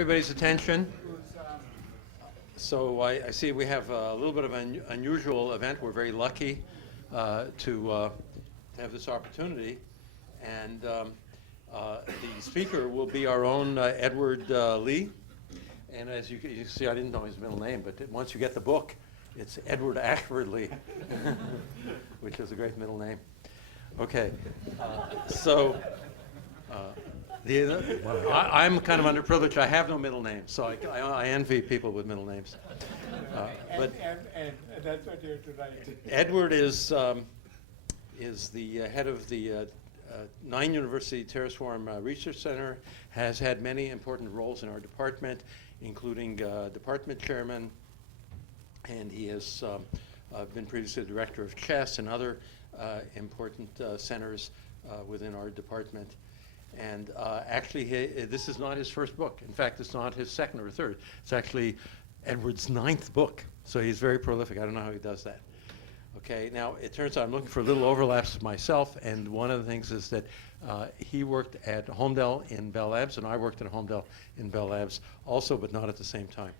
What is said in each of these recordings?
Everybody's attention. So I see we have a little bit of an unusual event. We're very lucky to have this opportunity. And the speaker will be our own Edward Lee. And as you can see, I didn't know his middle name, but once you get the book, it's Edward Ashford Lee, which is a great middle name. Okay, I'm kind of underprivileged. I have no middle name, so I envy people with middle names. And that's what you have to write. Edward is the head of the 9 University Terraform Research Center, has had many important roles in our department, including department chairman, and he has been previously the director of chess and other important centers within our department. And actually, this is not his first book. In fact, it's not his second or third. It's actually Edward's 9th book. So he's very prolific. I don't know how he does that. Okay, now it turns out I'm looking for little overlaps myself, and one of the things is that he worked at Homedel in Bell Labs, and I worked at Homedel in Bell Labs also, but not at the same time.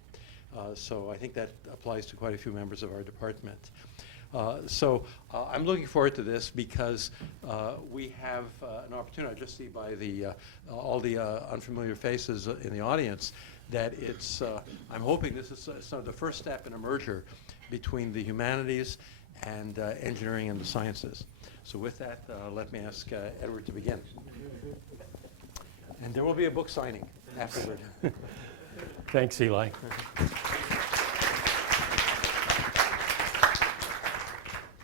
So I think that applies to quite a few members of our department. So I'm looking forward to this because we have an opportunity. I just see by the all the unfamiliar faces in the audience that it's. I'm hoping this is sort of the first step in a merger between the humanities and engineering and the sciences. So with that, let me ask Edward to begin. And there will be a book signing afterward. Thanks, Eli.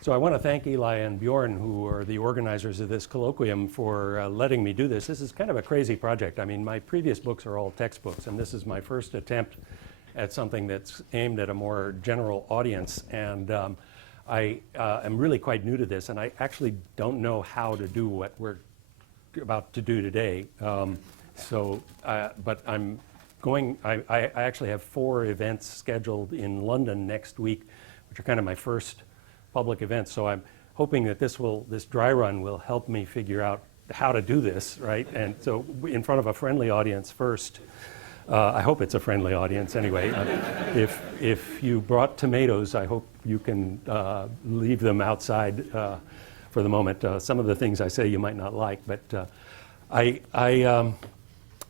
So I want to thank Eli and Bjorn, who are the organizers of this colloquium, for letting me do this. This is kind of a crazy project. I mean, my previous books are all textbooks, and this is my first attempt at something that's aimed at a more general audience. And I am really quite new to this, and I actually don't know how to do what we're about to do today. But I'm going, I actually have 4 events scheduled in London next week, which are kind of my first public events. So I'm hoping that this dry run will help me figure out how to do this, right? And so in front of a friendly audience first. I hope it's a friendly audience anyway. If you brought tomatoes, I hope you can leave them outside for the moment. Some of the things I say you might not like, but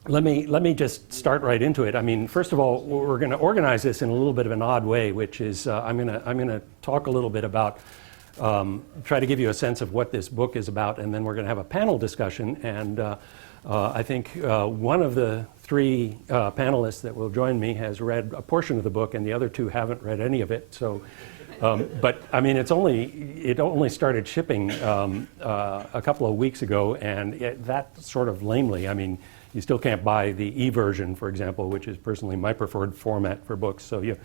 let me just start right into it. I mean, first of all, we're going to organize this in a little bit of an odd way, which is I'm going to talk a little bit about, try to give you a sense of what this book is about, and then we're going to have a panel discussion. And I think one of the 3 panelists that will join me has read a portion of the book, and the other 2 haven't read any of it. So, but I mean, it only started shipping a couple of weeks ago, and that sort of lamely. I mean, you still can't buy the e-version, for example, which is personally my preferred format for books. So you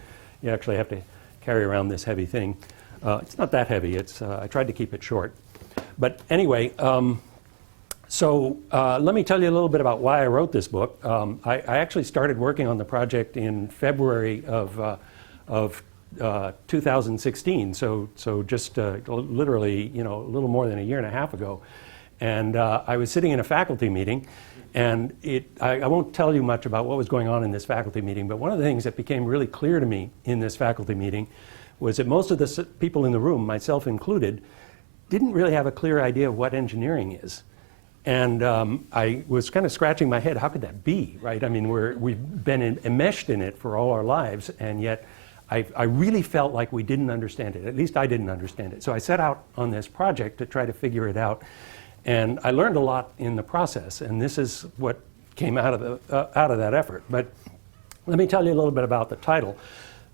actually have to carry around this heavy thing. It's not that heavy. I tried to keep it short. But anyway, let me tell you a little bit about why I wrote this book. I actually started working on the project in February of 2016. So just literally, a little more than a year and a half ago. And I was sitting in a faculty meeting. And I won't tell you much about what was going on in this faculty meeting, but one of the things that became really clear to me in this faculty meeting was that most of the people in the room, myself included, didn't really have a clear idea of what engineering is. And I was kind of scratching my head, how could that be, right? I mean, we've been enmeshed in it for all our lives, and yet I really felt like we didn't understand it. At least I didn't understand it. So I set out on this project to try to figure it out. And I learned a lot in the process, and this is what came out of that effort. But let me tell you a little bit about the title.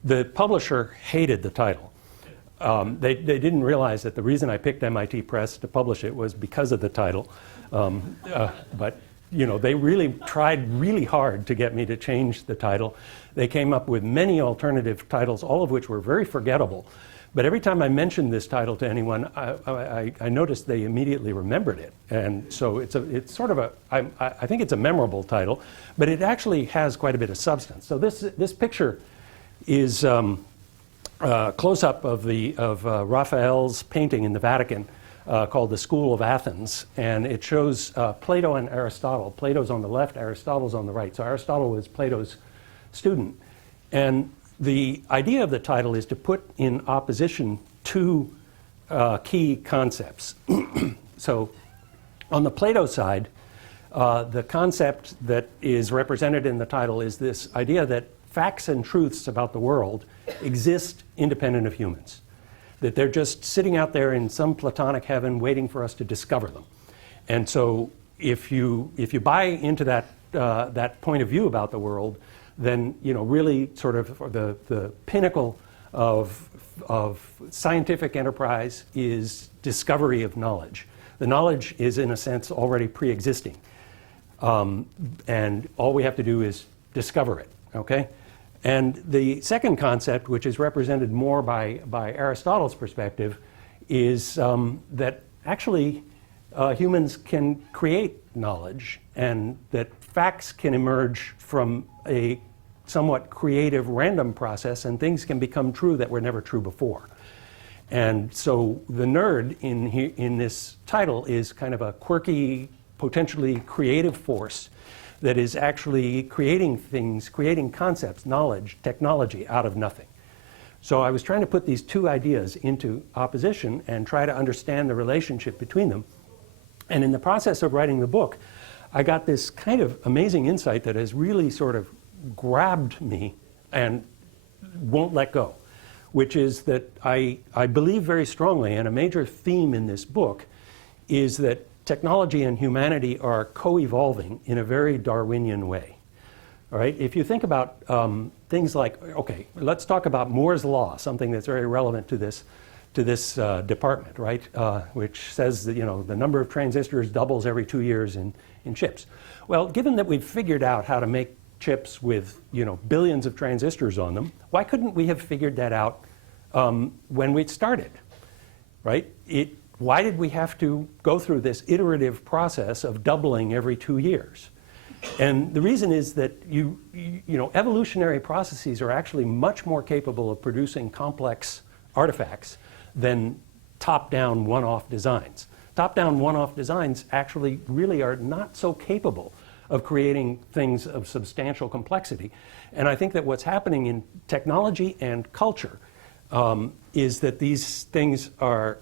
The publisher hated the title. They didn't realize that the reason I picked MIT Press to publish it was because of the title. But they really tried really hard to get me to change the title. They came up with many alternative titles, all of which were very forgettable. But every time I mentioned this title to anyone, I noticed they immediately remembered it. And so it's sort of I think it's a memorable title, but it actually has quite a bit of substance. So this picture is close-up of Raphael's painting in the Vatican called The School of Athens, and it shows Plato and Aristotle. Plato's on the left, Aristotle's on the right. So Aristotle was Plato's student. And the idea of the title is to put in opposition two key concepts. So on the Plato side, the concept that is represented in the title is this idea that facts and truths about the world exist independent of humans, that they're just sitting out there in some platonic heaven waiting for us to discover them. And so if you buy into that point of view about the world, then really sort of the pinnacle of scientific enterprise is discovery of knowledge. The knowledge is, in a sense, already pre-existing. And all we have to do is discover it, okay? And the second concept, which is represented more by Aristotle's perspective, is that actually humans can create knowledge, and that facts can emerge from a somewhat creative random process, and things can become true that were never true before. And so the nerd in this title is kind of a quirky, potentially creative force that is actually creating things, creating concepts, knowledge, technology out of nothing. So I was trying to put these two ideas into opposition and try to understand the relationship between them. And in the process of writing the book, I got this kind of amazing insight that has really sort of grabbed me and won't let go, which is that I believe very strongly, and a major theme in this book is that technology and humanity are co-evolving in a very Darwinian way. All right, if you think about things like, okay, let's talk about Moore's law, something that's very relevant to this department, right? Which says that the number of transistors doubles every 2 years in chips. Well, given that we've figured out how to make chips with billions of transistors on them, why couldn't we have figured that out when we started, right? Why did we have to go through this iterative process of doubling every 2 years? And the reason is that evolutionary processes are actually much more capable of producing complex artifacts than top-down one-off designs. Top-down one-off designs actually really are not so capable of creating things of substantial complexity. And I think that what's happening in technology and culture is that these things are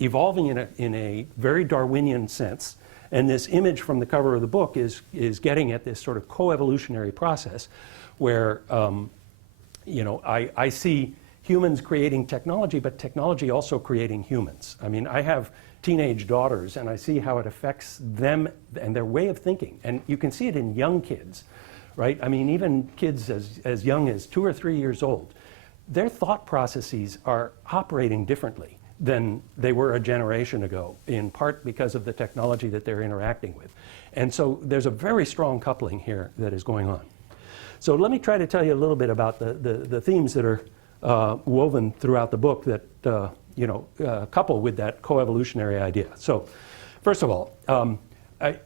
evolving in a very Darwinian sense. And this image from the cover of the book is getting at this sort of coevolutionary process where I see humans creating technology, but technology also creating humans. I mean, I have teenage daughters, and I see how it affects them and their way of thinking. And you can see it in young kids, right? I mean, even kids as young as 2 or 3 years old, their thought processes are operating differently than they were a generation ago, in part because of the technology that they're interacting with. And so there's a very strong coupling here that is going on. So let me try to tell you a little bit about the themes that are woven throughout the book that couple with that coevolutionary idea. So first of all,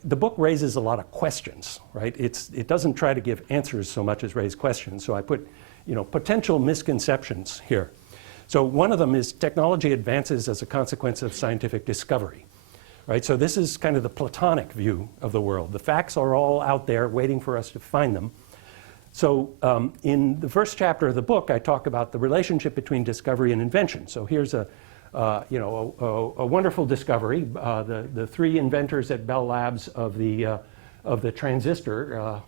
the book raises a lot of questions, right? It doesn't try to give answers so much as raise questions. So I put potential misconceptions here. So one of them is technology advances as a consequence of scientific discovery, right? So this is kind of the Platonic view of the world. The facts are all out there waiting for us to find them. So in the first chapter of the book, I talk about the relationship between discovery and invention. So here's a wonderful discovery. The three inventors at Bell Labs of the transistor,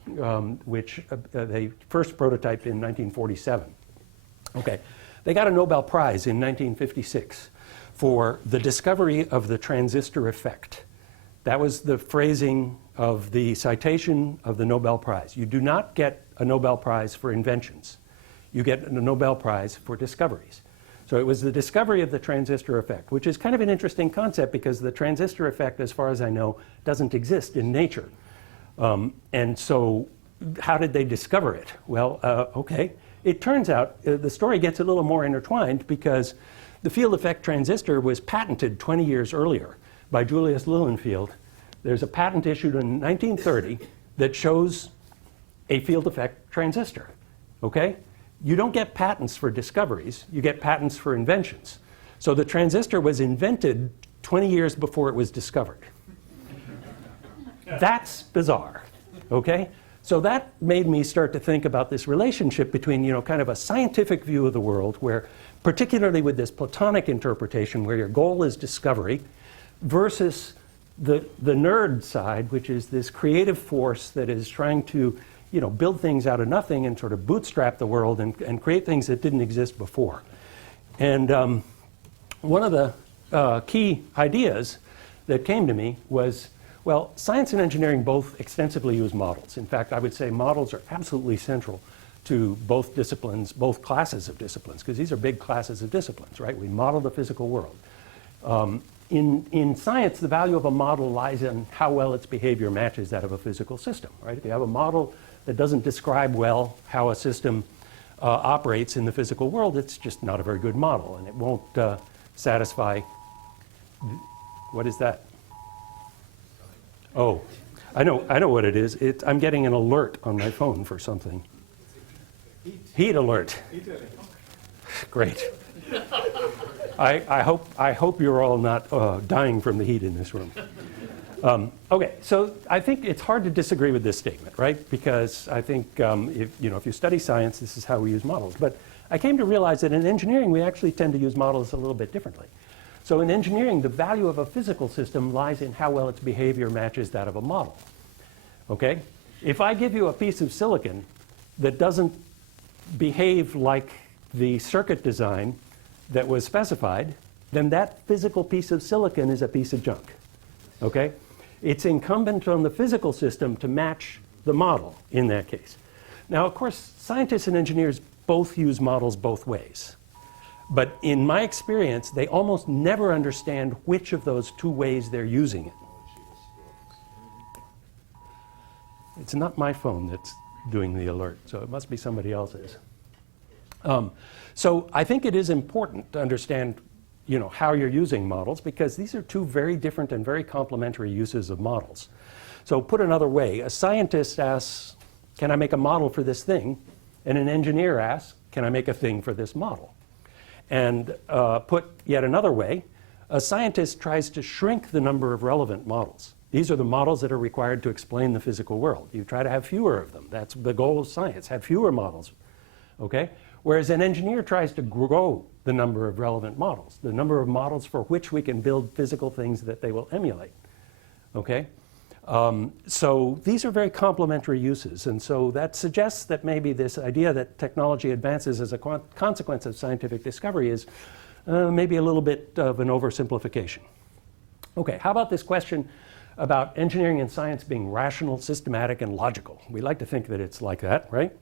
which they first prototyped in 1947. Okay. They got a Nobel Prize in 1956 for the discovery of the transistor effect. That was the phrasing of the citation of the Nobel Prize. You do not get a Nobel Prize for inventions. You get a Nobel Prize for discoveries. So it was the discovery of the transistor effect, which is kind of an interesting concept because the transistor effect, as far as I know, doesn't exist in nature. And so how did they discover it? Well, okay. It turns out the story gets a little more intertwined because the field effect transistor was patented 20 years earlier by Julius Lilienfeld. There's a patent issued in 1930 that shows a field effect transistor, okay? You don't get patents for discoveries, you get patents for inventions. So the transistor was invented 20 years before it was discovered. That's bizarre, okay? So that made me start to think about this relationship between, kind of a scientific view of the world where, particularly with this Platonic interpretation where your goal is discovery, versus the nerd side, which is this creative force that is trying to, build things out of nothing and sort of bootstrap the world and create things that didn't exist before. And one of the key ideas that came to me was, well, science and engineering both extensively use models. In fact, I would say models are absolutely central to both disciplines, both classes of disciplines, because these are big classes of disciplines, right? We model the physical world. In science, the value of a model lies in how well its behavior matches that of a physical system, right? If you have a model that doesn't describe well how a system operates in the physical world, it's just not a very good model, and it won't satisfy. What is that? Oh, I know what it is. I'm getting an alert on my phone for something. Heat alert. Great. I hope you're all not dying from the heat in this room. Okay, so I think it's hard to disagree with this statement, right? Because I think if you study science, this is how we use models. But I came to realize that in engineering, we actually tend to use models a little bit differently. So in engineering, the value of a physical system lies in how well its behavior matches that of a model. Okay? If I give you a piece of silicon that doesn't behave like the circuit design that was specified, then that physical piece of silicon is a piece of junk. Okay? It's incumbent on the physical system to match the model in that case. Now, of course, scientists and engineers both use models both ways. But in my experience, they almost never understand which of those two ways they're using it. It's not my phone that's doing the alert, so it must be somebody else's. So I think it is important to understand, how you're using models, because these are two very different and very complementary uses of models. So put another way, a scientist asks, can I make a model for this thing? And an engineer asks, can I make a thing for this model? And put yet another way, a scientist tries to shrink the number of relevant models. These are the models that are required to explain the physical world. You try to have fewer of them. That's the goal of science, have fewer models. Okay? Whereas an engineer tries to grow the number of relevant models, the number of models for which we can build physical things that they will emulate. Okay? So these are very complementary uses, and so that suggests that maybe this idea that technology advances as a consequence of scientific discovery is maybe a little bit of an oversimplification. Okay, how about this question about engineering and science being rational, systematic, and logical? We like to think that it's like that, right?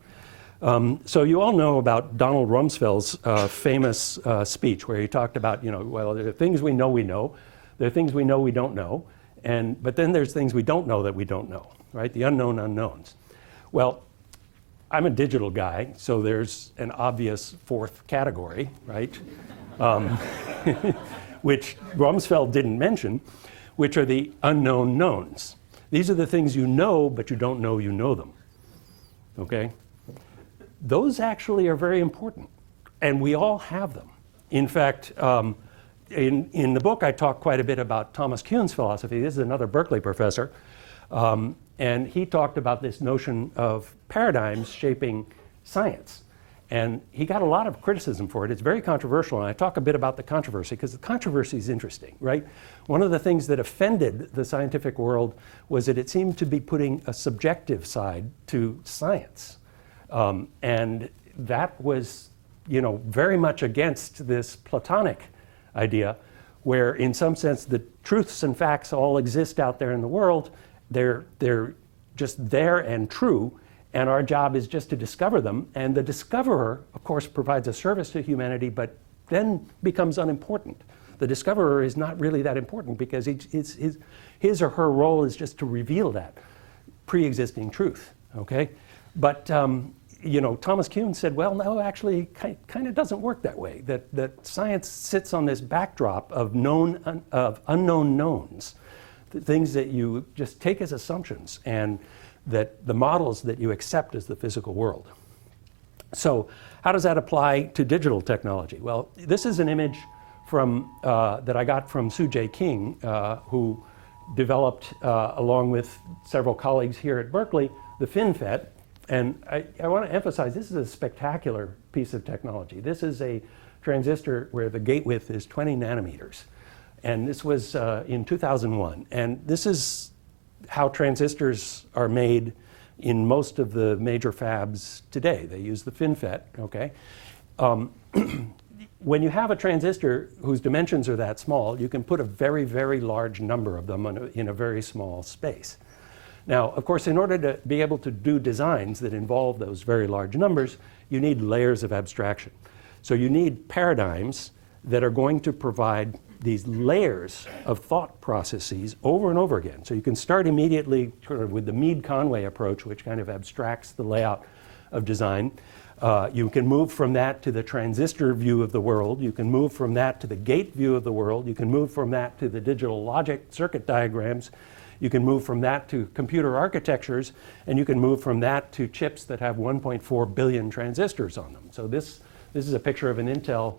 So you all know about Donald Rumsfeld's famous speech where he talked about, well, there are things we know, there are things we know we don't know, but then there's things we don't know that we don't know, right? The unknown unknowns. Well, I'm a digital guy, so there's an obvious fourth category, right? Which Rumsfeld didn't mention, which are the unknown knowns. These are the things you know, but you don't know you know them, okay? Those actually are very important, and we all have them. In fact, in the book, I talk quite a bit about Thomas Kuhn's philosophy. This is another Berkeley professor. And he talked about this notion of paradigms shaping science. And he got a lot of criticism for it. It's very controversial, and I talk a bit about the controversy because the controversy is interesting, right? One of the things that offended the scientific world was that it seemed to be putting a subjective side to science. And that was, very much against this Platonic idea, where in some sense the truths and facts all exist out there in the world. They're just there and true, and our job is just to discover them. And the discoverer, of course, provides a service to humanity, but then becomes unimportant. The discoverer is not really that important because his or her role is just to reveal that pre-existing truth, okay? But Thomas Kuhn said, well, no, actually, kind of doesn't work that way. That science sits on this backdrop of unknown knowns, things that you just take as assumptions, and that the models that you accept as the physical world. So, how does that apply to digital technology? Well, this is an image that I got from Soo-Jae King, who developed, along with several colleagues here at Berkeley, the FinFET. And I want to emphasize, this is a spectacular piece of technology. This is a transistor where the gate width is 20 nanometers. And this was in 2001. And this is how transistors are made in most of the major fabs today. They use the FinFET, okay? When you have a transistor whose dimensions are that small, you can put a very, very large number of them in a very small space. Now, of course, in order to be able to do designs that involve those very large numbers, you need layers of abstraction. So you need paradigms that are going to provide these layers of thought processes over and over again. So you can start immediately sort of with the Mead-Conway approach, which kind of abstracts the layout of design. You can move from that to the transistor view of the world. You can move from that to the gate view of the world. You can move from that to the digital logic circuit diagrams. You can move from that to computer architectures. And you can move from that to chips that have 1.4 billion transistors on them. So this is a picture of an Intel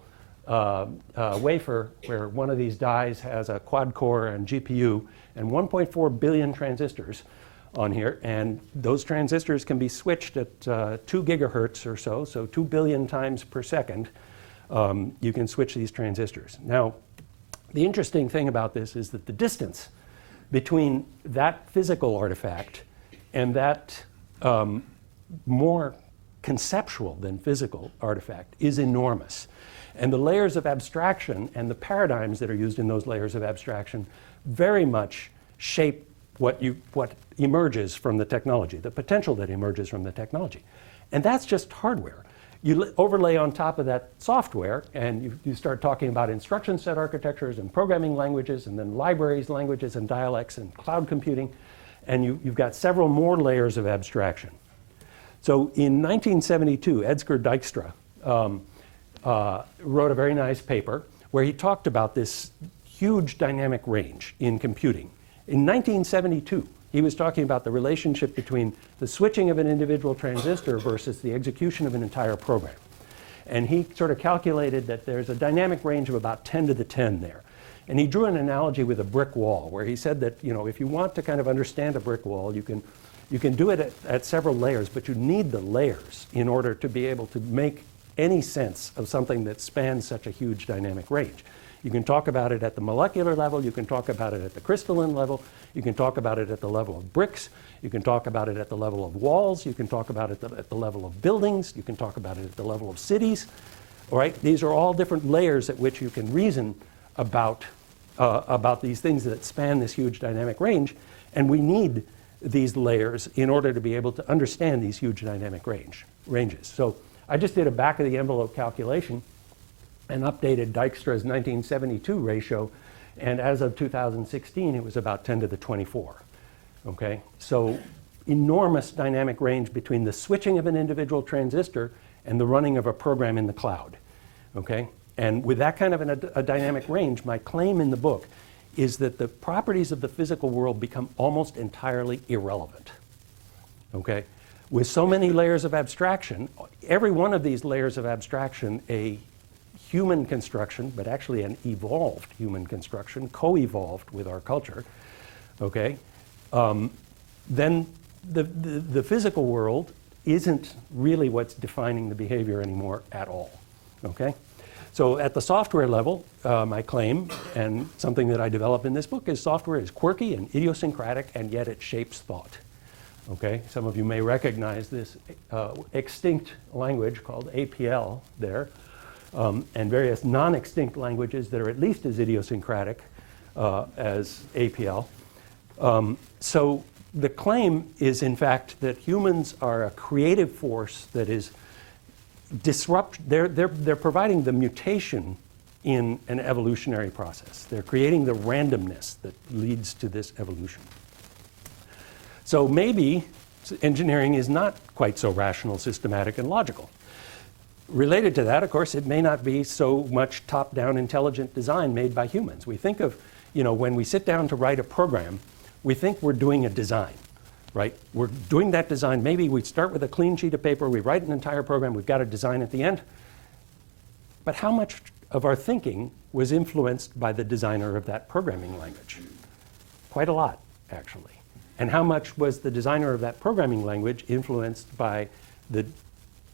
wafer where one of these dies has a quad core and GPU and 1.4 billion transistors on here, and those transistors can be switched at 2 gigahertz or so 2 billion times per second. You can switch these transistors. Now, the interesting thing about this is that the distance between that physical artifact and that more conceptual than physical artifact is enormous. And the layers of abstraction and the paradigms that are used in those layers of abstraction very much shape what emerges from the technology, the potential that emerges from the technology. And that's just hardware. You overlay on top of that software, and you start talking about instruction set architectures and programming languages, and then libraries, languages, and dialects, and cloud computing, and you've got several more layers of abstraction. So in 1972, Edsger Dijkstra wrote a very nice paper where he talked about this huge dynamic range in computing. In 1972, he was talking about the relationship between the switching of an individual transistor versus the execution of an entire program. And he sort of calculated that there's a dynamic range of about 10 to the 10 there. And he drew an analogy with a brick wall, where he said that, if you want to kind of understand a brick wall, you can do it at several layers, but you need the layers in order to be able to make any sense of something that spans such a huge dynamic range. You can talk about it at the molecular level, you can talk about it at the crystalline level, you can talk about it at the level of bricks, you can talk about it at the level of walls, you can talk about it at the level of buildings, you can talk about it at the level of cities. All right? These are all different layers at which you can reason about these things that span this huge dynamic range, and we need these layers in order to be able to understand these huge dynamic ranges. So I just did a back of the envelope calculation and updated Dijkstra's 1972 ratio, and as of 2016, it was about 10 to the 24. Okay? So enormous dynamic range between the switching of an individual transistor and the running of a program in the cloud. Okay? And with that kind of a dynamic range, my claim in the book is that the properties of the physical world become almost entirely irrelevant. Okay? With so many layers of abstraction, every one of these layers of abstraction, a human construction, but actually an evolved human construction, co-evolved with our culture, okay, then the physical world isn't really what's defining the behavior anymore at all, okay? So at the software level, my claim, and something that I develop in this book, is software is quirky and idiosyncratic, and yet it shapes thought, okay? Some of you may recognize this extinct language called APL there, and various non-extinct languages that are at least as idiosyncratic as APL. So the claim is, in fact, that humans are a creative force that is they're providing the mutation in an evolutionary process. They're creating the randomness that leads to this evolution. So maybe engineering is not quite so rational, systematic, and logical. Related to that, of course, it may not be so much top-down intelligent design made by humans. We think of, when we sit down to write a program, we think we're doing a design, right? We're doing that design. Maybe we start with a clean sheet of paper, we write an entire program, we've got a design at the end. But how much of our thinking was influenced by the designer of that programming language? Quite a lot, actually. And how much was the designer of that programming language influenced by the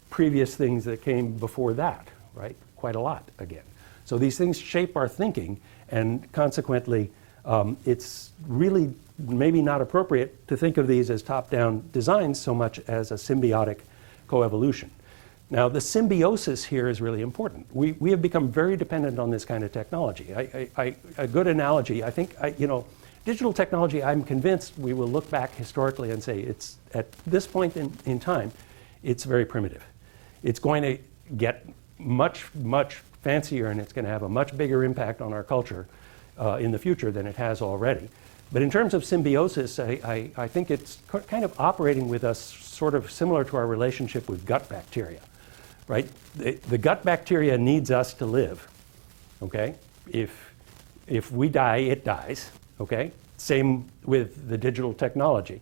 previous things that came before that, right? Quite a lot, again. So these things shape our thinking, and consequently, it's really maybe not appropriate to think of these as top-down designs so much as a symbiotic coevolution. Now, the symbiosis here is really important. We have become very dependent on this kind of technology. A good analogy, I think, digital technology, I'm convinced we will look back historically and say it's, at this point in time, it's very primitive. It's going to get much, much fancier, and it's going to have a much bigger impact on our culture in the future than it has already. But in terms of symbiosis, I think it's kind of operating with us sort of similar to our relationship with gut bacteria, right? The gut bacteria needs us to live, okay? If we die, it dies, okay? Same with the digital technology,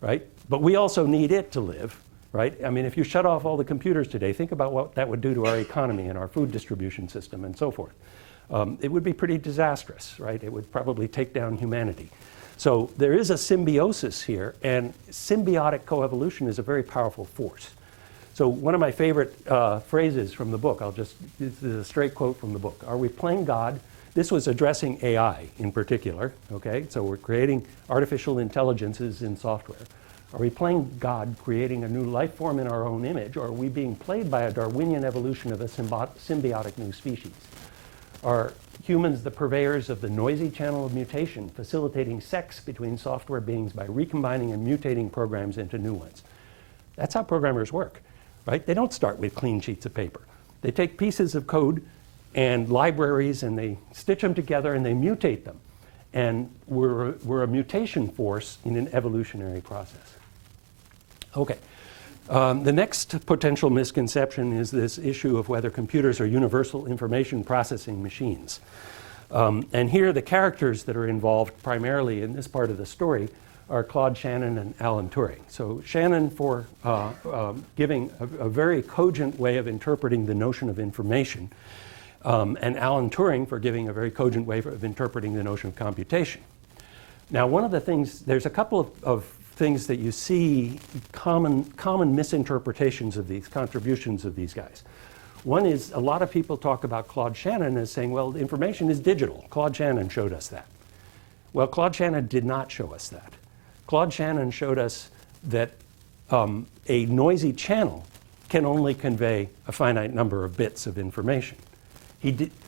right? But we also need it to live, right? I mean, if you shut off all the computers today, think about what that would do to our economy and our food distribution system and so forth. It would be pretty disastrous, right? It would probably take down humanity. So there is a symbiosis here, and symbiotic coevolution is a very powerful force. So one of my favorite phrases from the book, this is a straight quote from the book. Are we playing God? This was addressing AI in particular, okay? So we're creating artificial intelligences in software. Are we playing God, creating a new life form in our own image, or are we being played by a Darwinian evolution of a symbiotic new species? Are humans the purveyors of the noisy channel of mutation, facilitating sex between software beings by recombining and mutating programs into new ones? That's how programmers work, right? They don't start with clean sheets of paper. They take pieces of code and libraries, and they stitch them together, and they mutate them. And we're a mutation force in an evolutionary process. Okay. The next potential misconception is this issue of whether computers are universal information processing machines. And here the characters that are involved primarily in this part of the story are Claude Shannon and Alan Turing. So Shannon for giving a very cogent way of interpreting the notion of information, and Alan Turing for giving a very cogent way of interpreting the notion of computation. Now, one of the things, there's a couple of things that you see, common misinterpretations of these contributions of these guys. One is a lot of people talk about Claude Shannon as saying, well, information is digital. Claude Shannon showed us that. Well, Claude Shannon did not show us that. Claude Shannon showed us that a noisy channel can only convey a finite number of bits of information.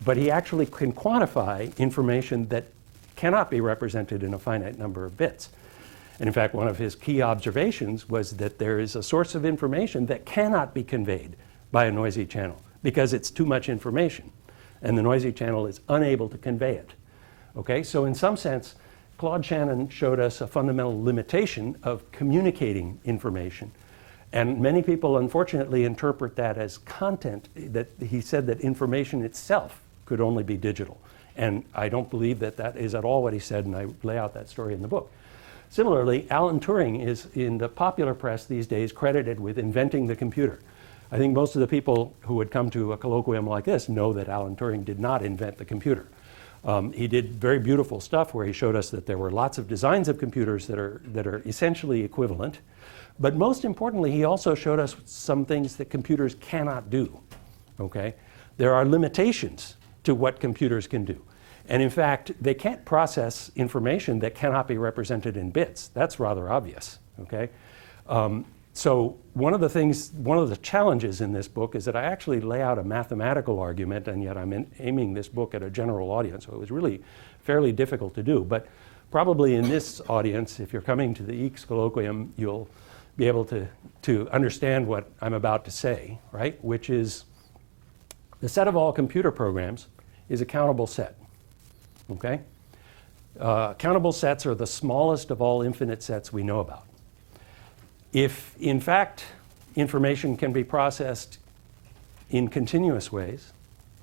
But he actually can quantify information that cannot be represented in a finite number of bits. And in fact, one of his key observations was that there is a source of information that cannot be conveyed by a noisy channel because it's too much information, and the noisy channel is unable to convey it. Okay, so in some sense, Claude Shannon showed us a fundamental limitation of communicating information. And many people, unfortunately, interpret that as content, that he said that information itself could only be digital. And I don't believe that that is at all what he said, and I lay out that story in the book. Similarly, Alan Turing is, in the popular press these days, credited with inventing the computer. I think most of the people who would come to a colloquium like this know that Alan Turing did not invent the computer. He did very beautiful stuff where he showed us that there were lots of designs of computers that are essentially equivalent. But most importantly, he also showed us some things that computers cannot do, okay? There are limitations to what computers can do. And in fact, they can't process information that cannot be represented in bits. That's rather obvious, okay? So one of the challenges in this book is that I actually lay out a mathematical argument, and yet I'm aiming this book at a general audience, so it was really fairly difficult to do. But probably in this audience, if you're coming to the EECS Colloquium, you'll be able to understand what I'm about to say, right? Which is the set of all computer programs is a countable set. Okay? Countable sets are the smallest of all infinite sets we know about. If, in fact, information can be processed in continuous ways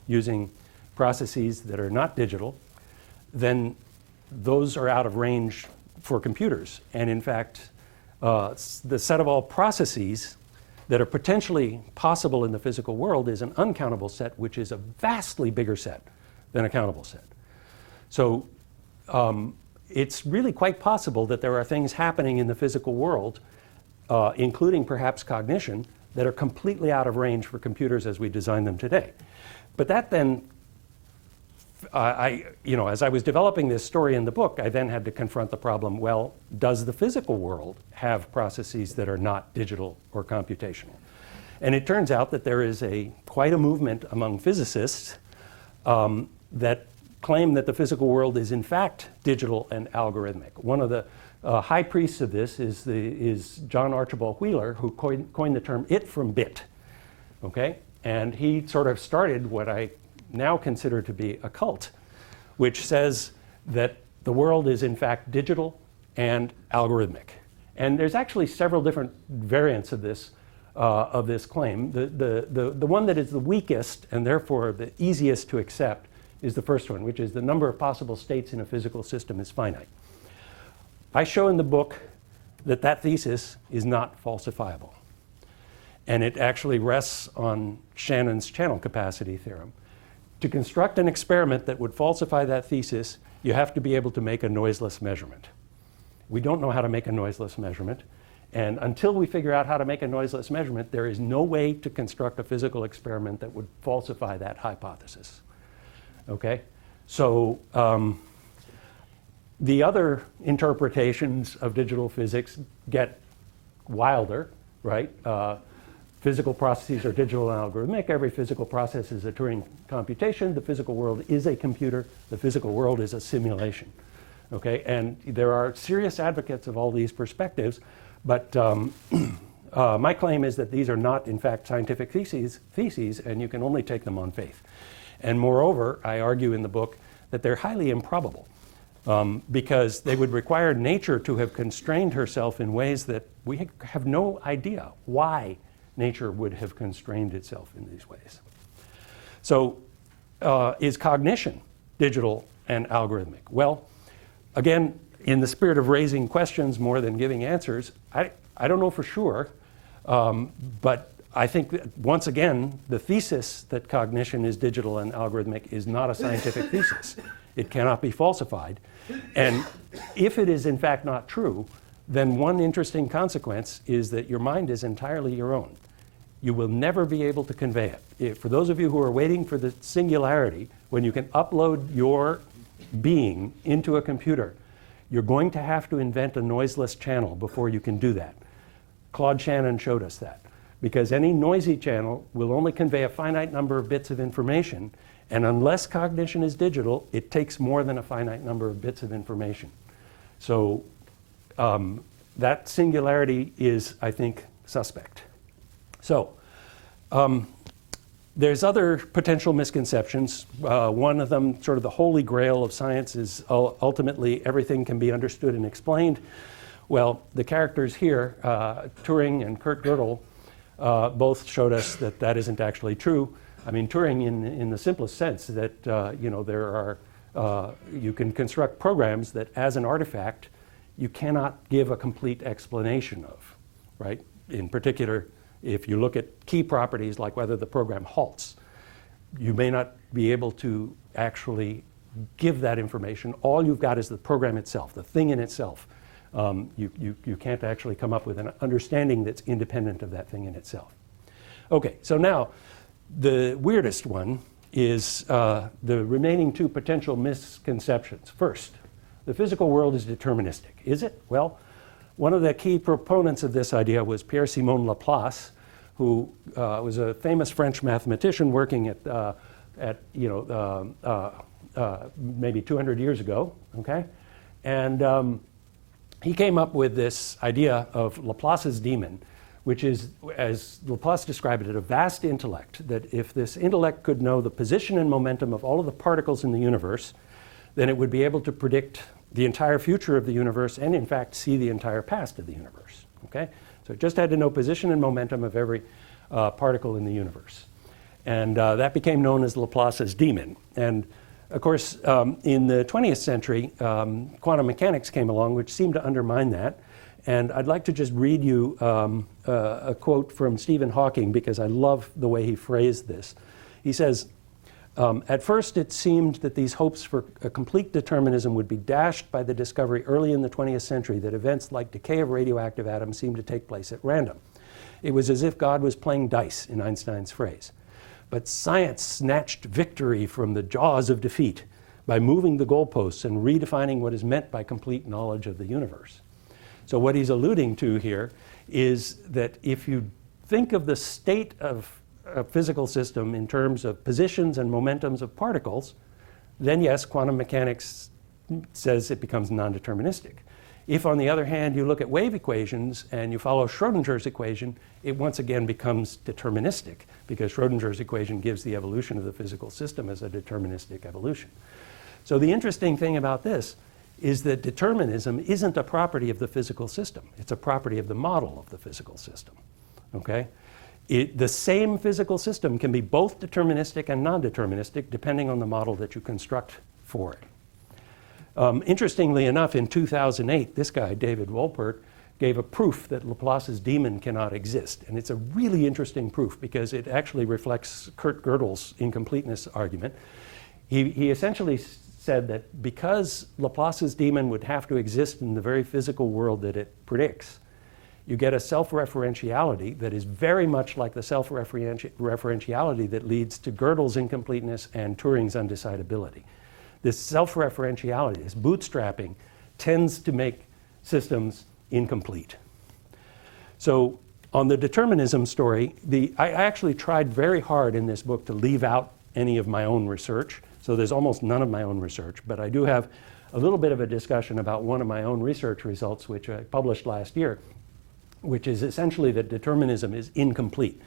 using processes that are not digital, then those are out of range for computers. And in fact, the set of all processes that are potentially possible in the physical world is an uncountable set, which is a vastly bigger set than a countable set. So it's really quite possible that there are things happening in the physical world, including perhaps cognition, that are completely out of range for computers as we design them today. But that then, as I was developing this story in the book, I then had to confront the problem, well, does the physical world have processes that are not digital or computational? And it turns out that there is quite a movement among physicists that claim that the physical world is in fact digital and algorithmic. One of the high priests of this is John Archibald Wheeler, who coined the term "it from bit." Okay, and he sort of started what I now consider to be a cult, which says that the world is in fact digital and algorithmic. And there's actually several different variants of this claim. The one that is the weakest and therefore the easiest to accept is the first one, which is the number of possible states in a physical system is finite. I show in the book that that thesis is not falsifiable. And it actually rests on Shannon's channel capacity theorem. To construct an experiment that would falsify that thesis, you have to be able to make a noiseless measurement. We don't know how to make a noiseless measurement. And until we figure out how to make a noiseless measurement, there is no way to construct a physical experiment that would falsify that hypothesis. Okay? So the other interpretations of digital physics get wilder, right? Physical processes are digital and algorithmic. Every physical process is a Turing computation. The physical world is a computer. The physical world is a simulation. Okay? And there are serious advocates of all these perspectives, but my claim is that these are not, in fact, scientific theses, and you can only take them on faith. And moreover, I argue in the book that they're highly improbable because they would require nature to have constrained herself in ways that we have no idea why nature would have constrained itself in these ways. So is cognition digital and algorithmic? Well, again, in the spirit of raising questions more than giving answers, I don't know for sure, but I think that once again, the thesis that cognition is digital and algorithmic is not a scientific thesis. It cannot be falsified. And if it is in fact not true, then one interesting consequence is that your mind is entirely your own. You will never be able to convey it. For those of you who are waiting for the singularity, when you can upload your being into a computer, you're going to have to invent a noiseless channel before you can do that. Claude Shannon showed us that. Because any noisy channel will only convey a finite number of bits of information, and unless cognition is digital, it takes more than a finite number of bits of information. So that singularity is, I think, suspect. So there's other potential misconceptions. One of them, sort of the holy grail of science, is ultimately everything can be understood and explained. Well, the characters here, Turing and Kurt Gödel, both showed us that that isn't actually true. I mean, Turing, in the simplest sense, that there are you can construct programs that, as an artifact, you cannot give a complete explanation of, right? In particular, if you look at key properties like whether the program halts, you may not be able to actually give that information. All you've got is the program itself, the thing in itself. You can't actually come up with an understanding that's independent of that thing in itself. Okay, so now the weirdest one is the remaining two potential misconceptions. First, the physical world is deterministic. Is it? Well, one of the key proponents of this idea was Pierre-Simon Laplace, who was a famous French mathematician working at maybe 200 years ago. Okay, and he came up with this idea of Laplace's demon, which is, as Laplace described it, a vast intellect, that if this intellect could know the position and momentum of all of the particles in the universe, then it would be able to predict the entire future of the universe and, in fact, see the entire past of the universe. Okay? So it just had to know position and momentum of every particle in the universe. And that became known as Laplace's demon. And of course, in the 20th century, quantum mechanics came along, which seemed to undermine that. And I'd like to just read you a quote from Stephen Hawking, because I love the way he phrased this. He says, At first, it seemed that these hopes for a complete determinism would be dashed by the discovery early in the 20th century that events like decay of radioactive atoms seemed to take place at random. It was as if God was playing dice, in Einstein's phrase. But science snatched victory from the jaws of defeat by moving the goalposts and redefining what is meant by complete knowledge of the universe. So what he's alluding to here is that if you think of the state of a physical system in terms of positions and momentums of particles, then yes, quantum mechanics says it becomes non-deterministic. If, on the other hand, you look at wave equations and you follow Schrodinger's equation, it once again becomes deterministic, because Schrodinger's equation gives the evolution of the physical system as a deterministic evolution. So the interesting thing about this is that determinism isn't a property of the physical system. It's a property of the model of the physical system. Okay? The same physical system can be both deterministic and non-deterministic depending on the model that you construct for it. Interestingly enough, in 2008, this guy, David Wolpert, gave a proof that Laplace's demon cannot exist. And it's a really interesting proof because it actually reflects Kurt Gödel's incompleteness argument. He essentially said that because Laplace's demon would have to exist in the very physical world that it predicts, you get a self-referentiality that is very much like the self-referentiality that leads to Gödel's incompleteness and Turing's undecidability. This self-referentiality, this bootstrapping, tends to make systems incomplete. So on the determinism story, I actually tried very hard in this book to leave out any of my own research. So there's almost none of my own research, but I do have a little bit of a discussion about one of my own research results, which I published last year, which is essentially that determinism is incomplete.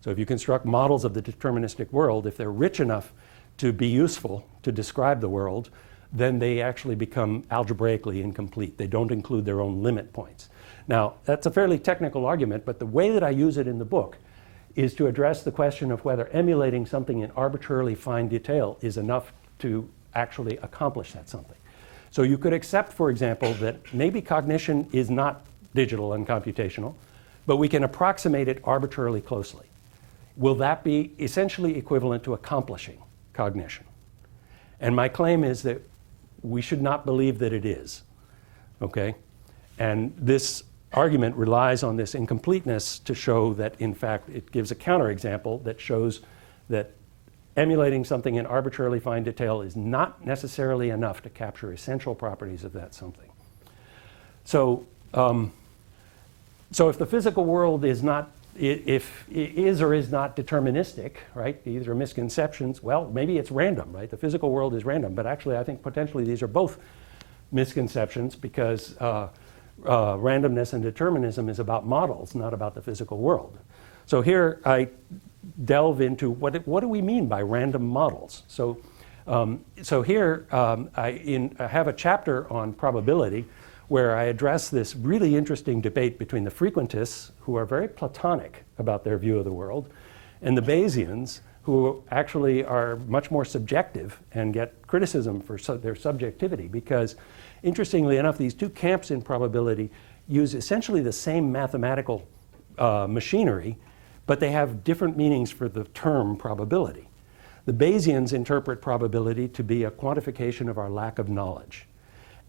So if you construct models of the deterministic world, if they're rich enough to be useful to describe the world, then they actually become algebraically incomplete. They don't include their own limit points. Now, that's a fairly technical argument, but the way that I use it in the book is to address the question of whether emulating something in arbitrarily fine detail is enough to actually accomplish that something. So you could accept, for example, that maybe cognition is not digital and computational, but we can approximate it arbitrarily closely. Will that be essentially equivalent to accomplishing cognition? And my claim is that we should not believe that it is, okay? And this argument relies on this incompleteness to show that, in fact, it gives a counterexample that shows that emulating something in arbitrarily fine detail is not necessarily enough to capture essential properties of that something. So, so if the physical world is not, if it is or is not deterministic, right? These are misconceptions. Well, maybe it's random, right? The physical world is random, but actually I think potentially these are both misconceptions because randomness and determinism is about models, not about the physical world. So here I delve into what do we mean by random models. So, here I have a chapter on probability where I address this really interesting debate between the frequentists, who are very Platonic about their view of the world, and the Bayesians, who actually are much more subjective and get criticism for their subjectivity, because interestingly enough, these two camps in probability use essentially the same mathematical machinery, but they have different meanings for the term probability. The Bayesians interpret probability to be a quantification of our lack of knowledge.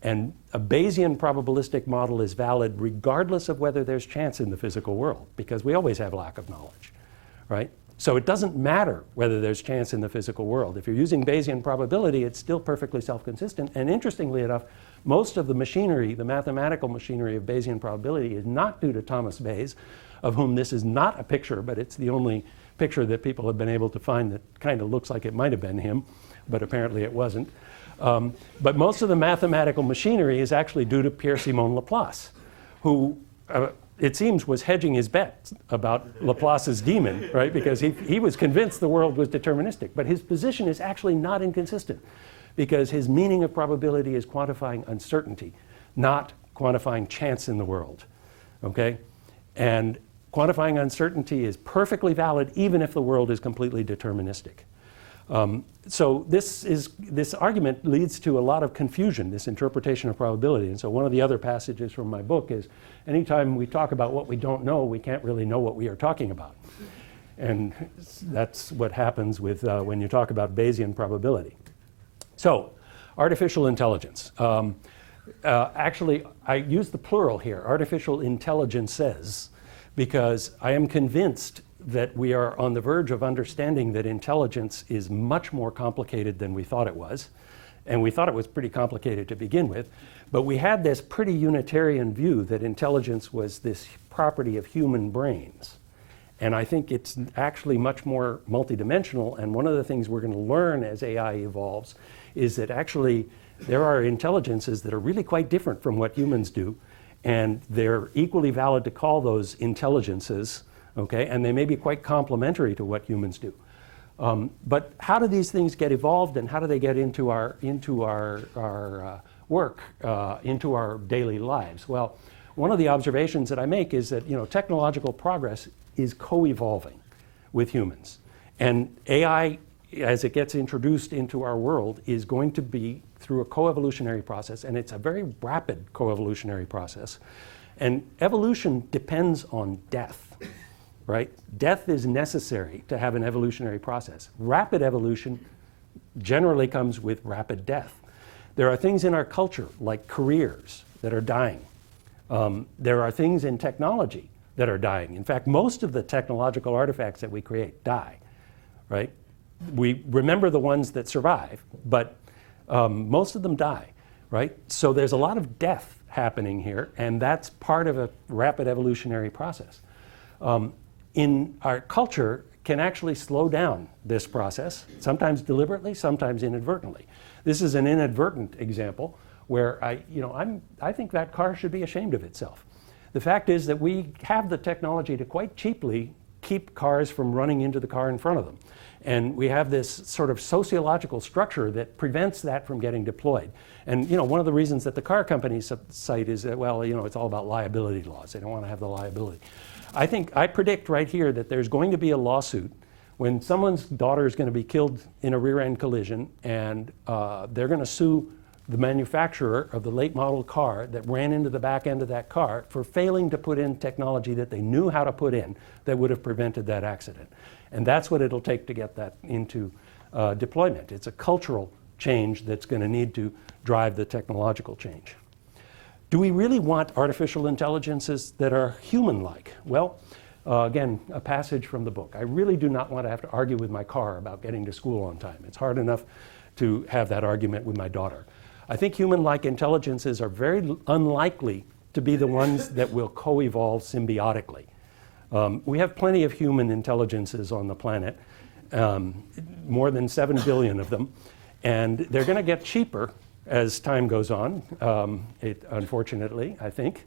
And a Bayesian probabilistic model is valid regardless of whether there's chance in the physical world, because we always have lack of knowledge, right? So it doesn't matter whether there's chance in the physical world. If you're using Bayesian probability, it's still perfectly self-consistent. And interestingly enough, most of the machinery, the mathematical machinery of Bayesian probability is not due to Thomas Bayes, of whom this is not a picture, but it's the only picture that people have been able to find that kind of looks like it might have been him, but apparently it wasn't. But most of the mathematical machinery is actually due to Pierre-Simon Laplace, who it seems was hedging his bet about Laplace's demon, right? Because he was convinced the world was deterministic. But his position is actually not inconsistent, because his meaning of probability is quantifying uncertainty, not quantifying chance in the world, okay? And quantifying uncertainty is perfectly valid even if the world is completely deterministic. So this argument leads to a lot of confusion, this interpretation of probability. And so one of the other passages from my book is, anytime we talk about what we don't know, we can't really know what we are talking about. And that's what happens with when you talk about Bayesian probability. So, artificial intelligence. Actually, I use the plural here, artificial intelligences, because I am convinced that we are on the verge of understanding that intelligence is much more complicated than we thought it was. And we thought it was pretty complicated to begin with. But we had this pretty Unitarian view that intelligence was this property of human brains. And I think it's actually much more multidimensional. And one of the things we're going to learn as AI evolves is that actually there are intelligences that are really quite different from what humans do. And they're equally valid to call those intelligences, okay? And they may be quite complementary to what humans do. But how do these things get evolved, and how do they get into our work, into our daily lives? Well, one of the observations that I make is that technological progress is co-evolving with humans. And AI, as it gets introduced into our world, is going to be through a coevolutionary process, and it's a very rapid coevolutionary process. And evolution depends on death. Right? Death is necessary to have an evolutionary process. Rapid evolution generally comes with rapid death. There are things in our culture, like careers, that are dying. There are things in technology that are dying. In fact, most of the technological artifacts that we create die, right? We remember the ones that survive, but most of them die, right? So there's a lot of death happening here, and that's part of a rapid evolutionary process. In our culture can actually slow down this process, sometimes deliberately, sometimes inadvertently. This is an inadvertent example where I think that car should be ashamed of itself. The fact is that we have the technology to quite cheaply keep cars from running into the car in front of them. And we have this sort of sociological structure that prevents that from getting deployed. And one of the reasons that the car companies cite is that, well, it's all about liability laws. They don't want to have the liability. I predict right here that there's going to be a lawsuit when someone's daughter is going to be killed in a rear-end collision, and they're going to sue the manufacturer of the late model car that ran into the back end of that car for failing to put in technology that they knew how to put in that would have prevented that accident. And that's what it'll take to get that into deployment. It's a cultural change that's going to need to drive the technological change. Do we really want artificial intelligences that are human-like? Well, again, a passage from the book. I really do not want to have to argue with my car about getting to school on time. It's hard enough to have that argument with my daughter. I think human-like intelligences are very unlikely to be the ones that will co-evolve symbiotically. We have plenty of human intelligences on the planet, more than 7 billion of them, and they're going to get cheaper as time goes on, unfortunately, I think.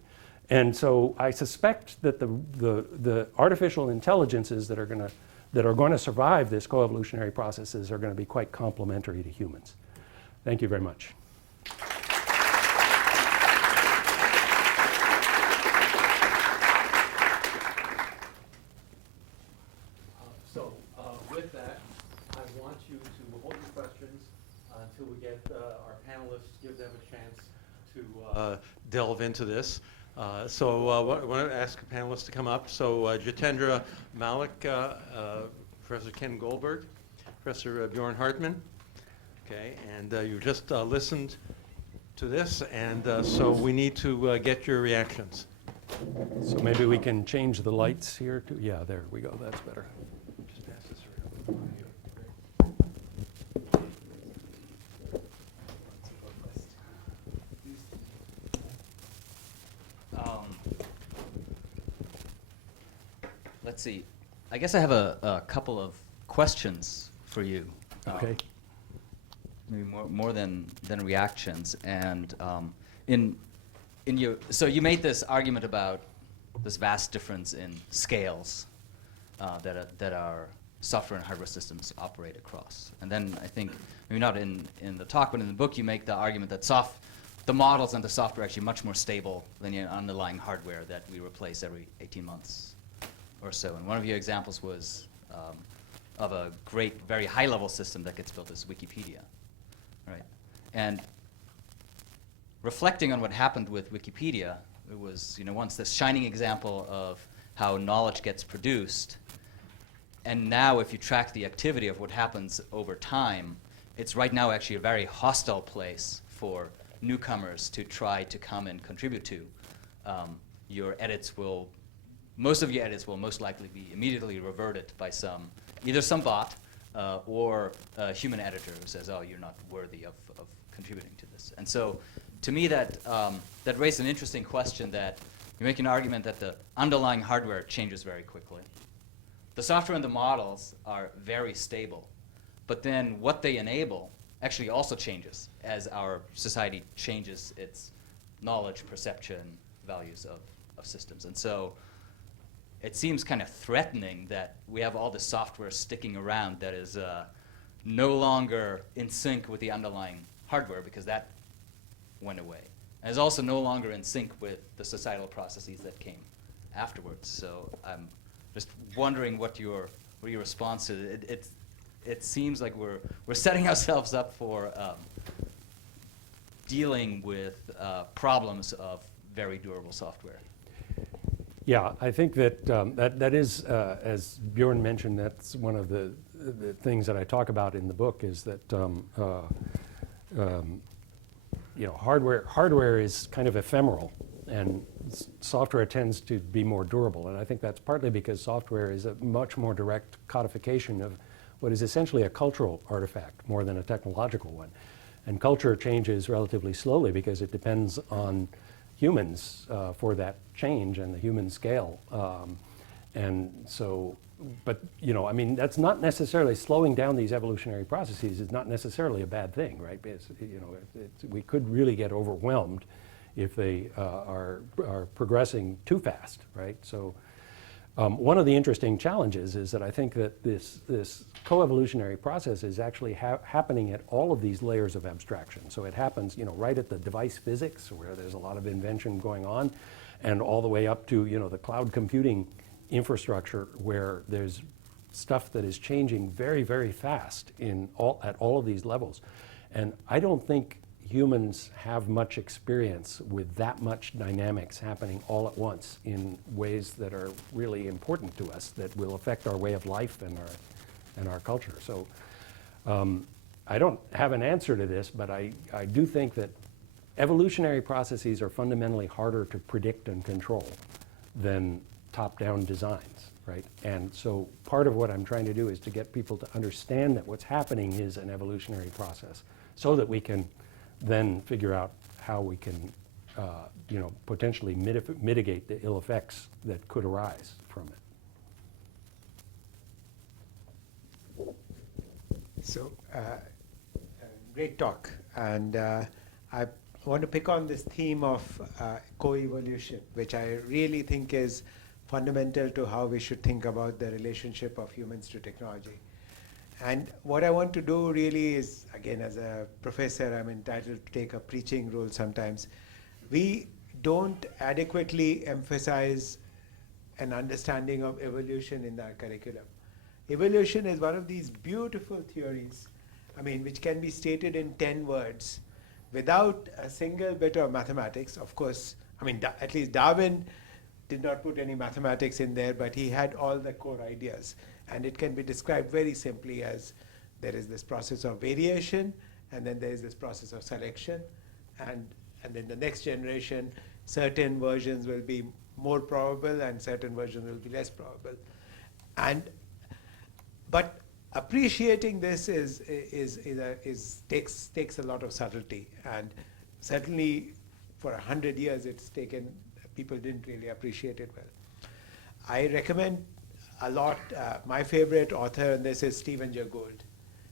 And so I suspect that the artificial intelligences that are going to survive this coevolutionary processes are going to be quite complementary to humans. Thank you very much. With that, I want you to hold your questions until we get our panelists, give them a chance to delve into this. I want to ask the panelists to come up. So Jitendra Malik, Professor Ken Goldberg, Professor Bjorn Hartman. Okay, and you just listened to this, and so we need to get your reactions. So maybe we can change the lights here too. Yeah, there we go. That's better. Just pass this around. Let's see. I guess I have a couple of questions for you. Okay. Maybe more than reactions. And so you made this argument about this vast difference in scales that our software and hardware systems operate across. And then I think, maybe not in the talk, but in the book, you make the argument that the models and the software are actually much more stable than the underlying hardware that we replace every 18 months or so. And one of your examples was of a great, very high-level system that gets built as Wikipedia, right? And reflecting on what happened with Wikipedia, it was once this shining example of how knowledge gets produced. And now if you track the activity of what happens over time, it's right now actually a very hostile place for newcomers to try to come and contribute to. Most of your edits will most likely be immediately reverted by either some bot or a human editor who says, oh, you're not worthy of contributing to this. And so to me that raised an interesting question that you make an argument that the underlying hardware changes very quickly. The software and the models are very stable, but then what they enable actually also changes as our society changes its knowledge, perception, values of systems. And so it seems kind of threatening that we have all this software sticking around that is no longer in sync with the underlying hardware because that went away. And is also no longer in sync with the societal processes that came afterwards. So I'm just wondering what your response to it. It seems like we're setting ourselves up for dealing with problems of very durable software. Yeah, I think that that is, as Bjorn mentioned, that's one of the things that I talk about in the book is that hardware is kind of ephemeral, and software tends to be more durable. And I think that's partly because software is a much more direct codification of what is essentially a cultural artifact more than a technological one. And culture changes relatively slowly because it depends on humans for that change and the human scale. And so, but I mean, that's not necessarily slowing down these evolutionary processes is not necessarily a bad thing, right? Because, we could really get overwhelmed if they are progressing too fast, right? So one of the interesting challenges is that I think that this coevolutionary process is actually happening at all of these layers of abstraction. So it happens, right at the device physics where there's a lot of invention going on, and all the way up to, the cloud computing infrastructure where there's stuff that is changing very, very fast at all of these levels. And I don't think humans have much experience with that much dynamics happening all at once in ways that are really important to us that will affect our way of life and our culture. So I don't have an answer to this, but I do think that evolutionary processes are fundamentally harder to predict and control than top-down designs, right? And so part of what I'm trying to do is to get people to understand that what's happening is an evolutionary process so that we can then figure out how we can, potentially mitigate the ill effects that could arise from it. So, great talk. And I want to pick on this theme of co-evolution, which I really think is fundamental to how we should think about the relationship of humans to technology. And what I want to do really is, again, as a professor, I'm entitled to take a preaching role sometimes. We don't adequately emphasize an understanding of evolution in our curriculum. Evolution is one of these beautiful theories, which can be stated in 10 words without a single bit of mathematics. Of course, at least Darwin did not put any mathematics in there, but he had all the core ideas. And it can be described very simply as there is this process of variation, and then there is this process of selection, and then the next generation, certain versions will be more probable and certain versions will be less probable. But appreciating this takes a lot of subtlety, and certainly for 100 years people didn't really appreciate it well. I recommend a lot, my favorite author in this is Jay Gould,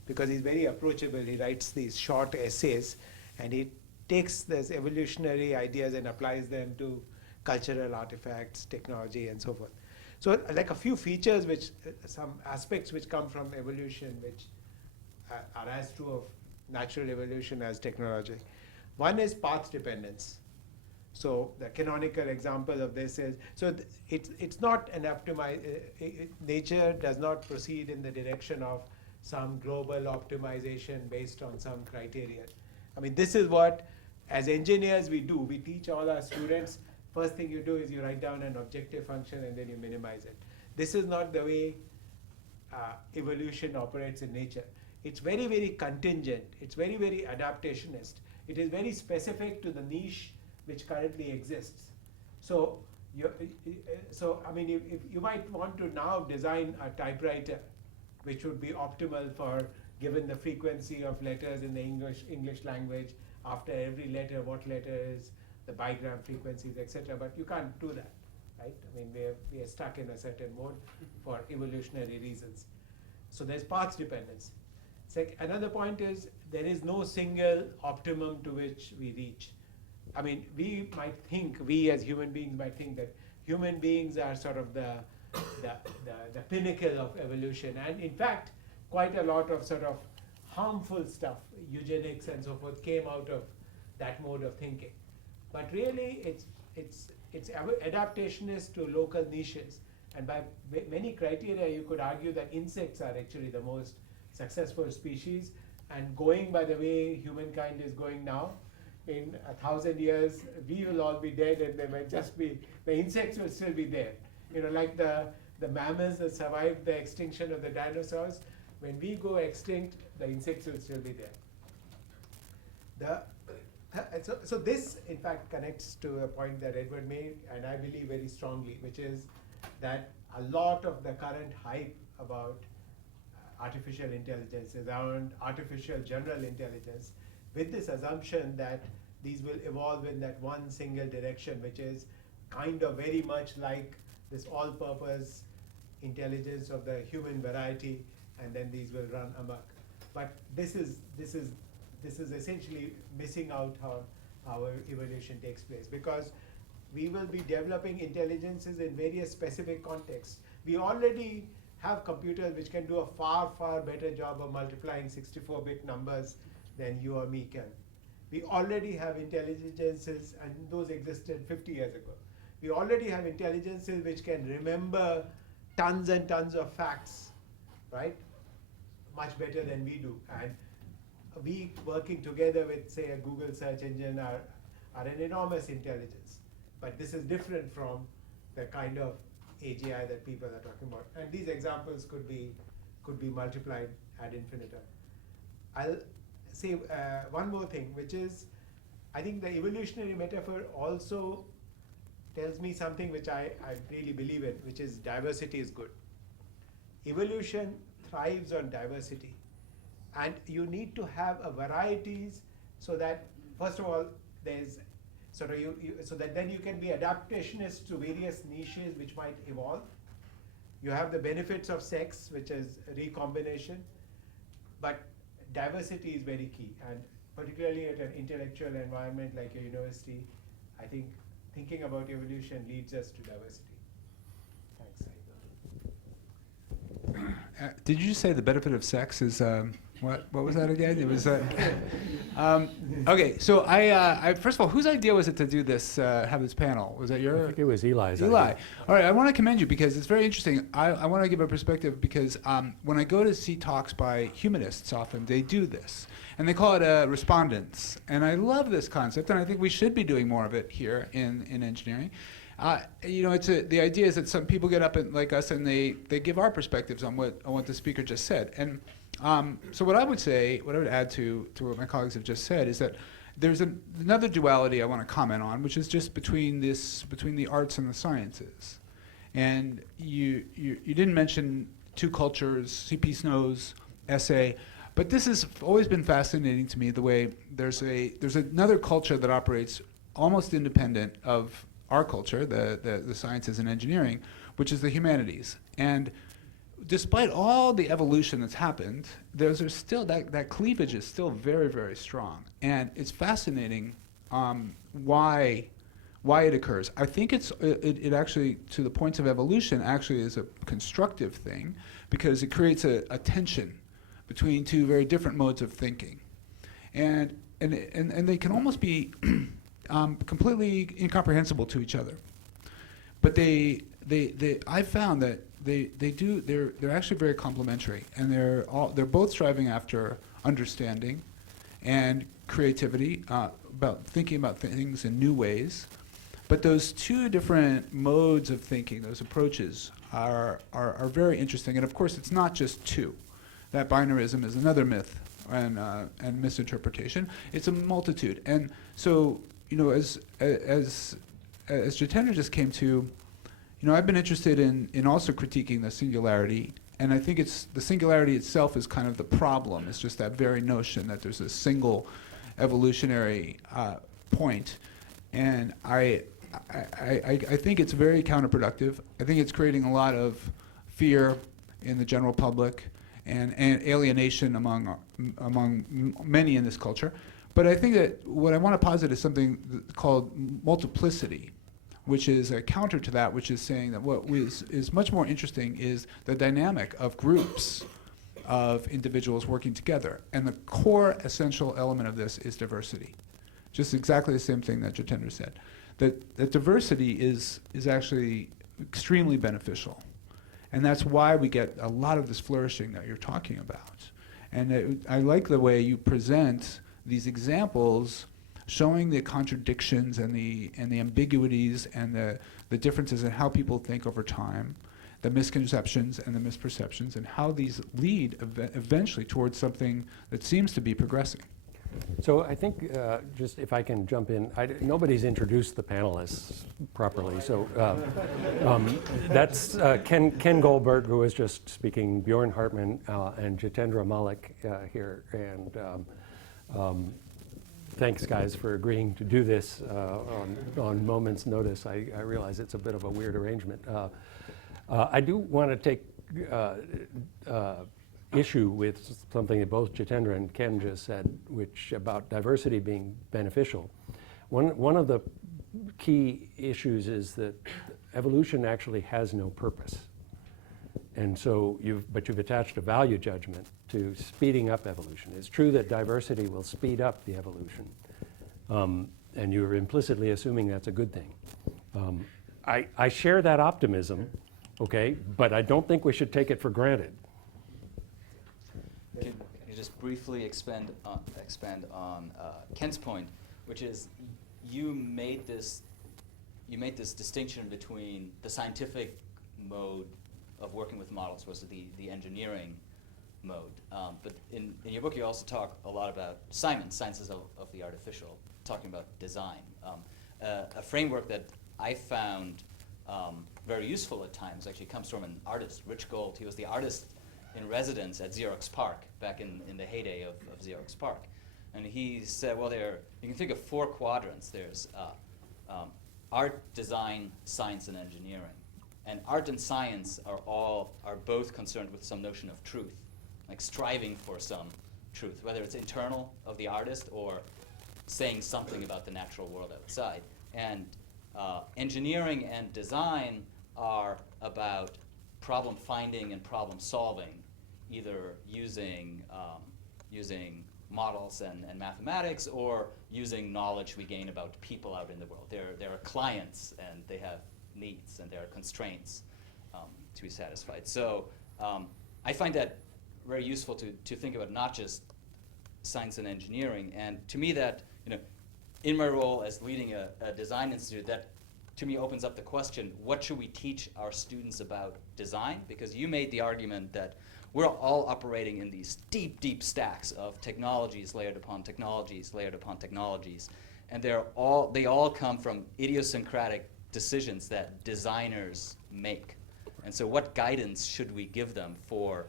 because he's very approachable. He writes these short essays, and he takes these evolutionary ideas and applies them to cultural artifacts, technology, and so forth. So like a few features, some aspects which come from evolution, which are as true of natural evolution as technology. One is path dependence. So the canonical example of this is, it's not an nature does not proceed in the direction of some global optimization based on some criteria. This is what, as engineers, we do. We teach all our students, first thing you do is you write down an objective function and then you minimize it. This is not the way evolution operates in nature. It's very, very contingent. It's very, very adaptationist. It is very specific to the niche which currently exists. So, I mean, if you might want to now design a typewriter which would be optimal for, given the frequency of letters in the English language, after every letter, what letter is, the bigram frequencies, etc. But you can't do that, right? I mean, we are stuck in a certain mode for evolutionary reasons. So there's path dependence. Another point is there is no single optimum to which we reach. I mean, we as human beings might think that human beings are sort of the pinnacle of evolution. And in fact, quite a lot of sort of harmful stuff, eugenics and so forth, came out of that mode of thinking. But really, it's adaptationist to local niches. And by many criteria, you could argue that insects are actually the most successful species. And going by the way humankind is going now, in 1,000 years, we will all be dead, and there might just be, the insects will still be there. You know, like the mammals that survived the extinction of the dinosaurs, when we go extinct, the insects will still be there. So this, in fact, connects to a point that Edward made, and I believe very strongly, which is that a lot of the current hype about artificial intelligence is around artificial general intelligence, with this assumption that these will evolve in that one single direction, which is kind of very much like this all-purpose intelligence of the human variety, and then these will run amok. But this is essentially missing out how our evolution takes place, because we will be developing intelligences in various specific contexts. We already have computers which can do a far, far better job of multiplying 64-bit numbers than you or me can. We already have intelligences, and those existed 50 years ago. We already have intelligences which can remember tons and tons of facts, right? Much better than we do. And we working together with, say, a Google search engine are an enormous intelligence. But this is different from the kind of AGI that people are talking about. And these examples could be multiplied ad infinitum. I'll say one more thing, which is, I think the evolutionary metaphor also tells me something which I really believe in, which is diversity is good. Evolution thrives on diversity. And you need to have a varieties so that, first of all, there's sort of so that then you can be adaptationist to various niches which might evolve. You have the benefits of sex, which is recombination, but diversity is very key, and particularly at an intellectual environment like your university, I think thinking about evolution leads us to diversity. Thanks. Did you just say the benefit of sex is what was that again? It was okay. So I first of all, whose idea was it to do this? Have this panel? Was that your? I think it was Eli's Eli. idea. All right. I want to commend you because it's very interesting. I want to give a perspective because when I go to see talks by humanists, often they do this, and they call it respondents. And I love this concept, and I think we should be doing more of it here in engineering. You know, the idea is that some people get up and, like us, and they give our perspectives on what the speaker just said. And so what I would add to what my colleagues have just said is that there's another duality I want to comment on, which is just between the arts and the sciences. And you didn't mention two cultures, C.P. Snow's essay, but this has always been fascinating to me. The way there's another culture that operates almost independent of our culture, the sciences and engineering, which is the humanities. And despite all the evolution that's happened, there's still that cleavage is still very, very strong. And it's fascinating why it occurs. I think it actually, to the points of evolution, actually is a constructive thing because it creates a tension between two very different modes of thinking. And they can almost be completely incomprehensible to each other. But I've found that they're actually very complementary, and they're both striving after understanding and creativity, about thinking about things in new ways. But those two different modes of thinking, those approaches, are very interesting. And of course, it's not just two. That binarism is another myth and misinterpretation. It's a multitude. And so, as Jitendra just came to, I've been interested in also critiquing the singularity. And I think the singularity itself is kind of the problem. It's just that very notion that there's a single evolutionary point. And I think it's very counterproductive. I think it's creating a lot of fear in the general public and alienation among many in this culture. But I think that what I want to posit is something called multiplicity, which is a counter to that, which is saying that what is much more interesting is the dynamic of groups of individuals working together. And the core essential element of this is diversity. Just exactly the same thing that Jitendra said. That diversity is actually extremely beneficial. And that's why we get a lot of this flourishing that you're talking about. And I like the way you present these examples showing the contradictions and the ambiguities and the differences in how people think over time, the misconceptions and the misperceptions, and how these lead eventually towards something that seems to be progressing. So I think, just if I can jump in, nobody's introduced the panelists properly. So that's Ken Goldberg, who was just speaking, Bjorn Hartman, and Jitendra Malik here. And thanks, guys, for agreeing to do this on moment's notice. I realize it's a bit of a weird arrangement. I do want to take issue with something that both Jitendra and Ken just said, which about diversity being beneficial. One of the key issues is that evolution actually has no purpose. And so you've attached a value judgment to speeding up evolution. It's true that diversity will speed up the evolution, and you're implicitly assuming that's a good thing. I share that optimism, okay, but I don't think we should take it for granted. Can you just briefly expand on Ken's point, which is you made this distinction between the scientific mode of working with models versus the engineering mode. But in your book, you also talk a lot about sciences of the artificial, talking about design. A framework that I found very useful at times actually comes from an artist, Rich Gould. He was the artist in residence at Xerox PARC back in the heyday of Xerox PARC. And he said, well, you can think of 4 quadrants. There's art, design, science, and engineering. And art and science are both concerned with some notion of truth, like striving for some truth, whether it's internal of the artist or saying something about the natural world outside. And engineering and design are about problem finding and problem solving, either using models and mathematics or using knowledge we gain about people out in the world. There are clients and they have needs and there are constraints to be satisfied. So I find that very useful to think about not just science and engineering. And to me that, in my role as leading a design institute, that to me opens up the question, what should we teach our students about design? Because you made the argument that we're all operating in these deep, deep stacks of technologies layered upon technologies, layered upon technologies. And they all come from idiosyncratic decisions that designers make. And so what guidance should we give them for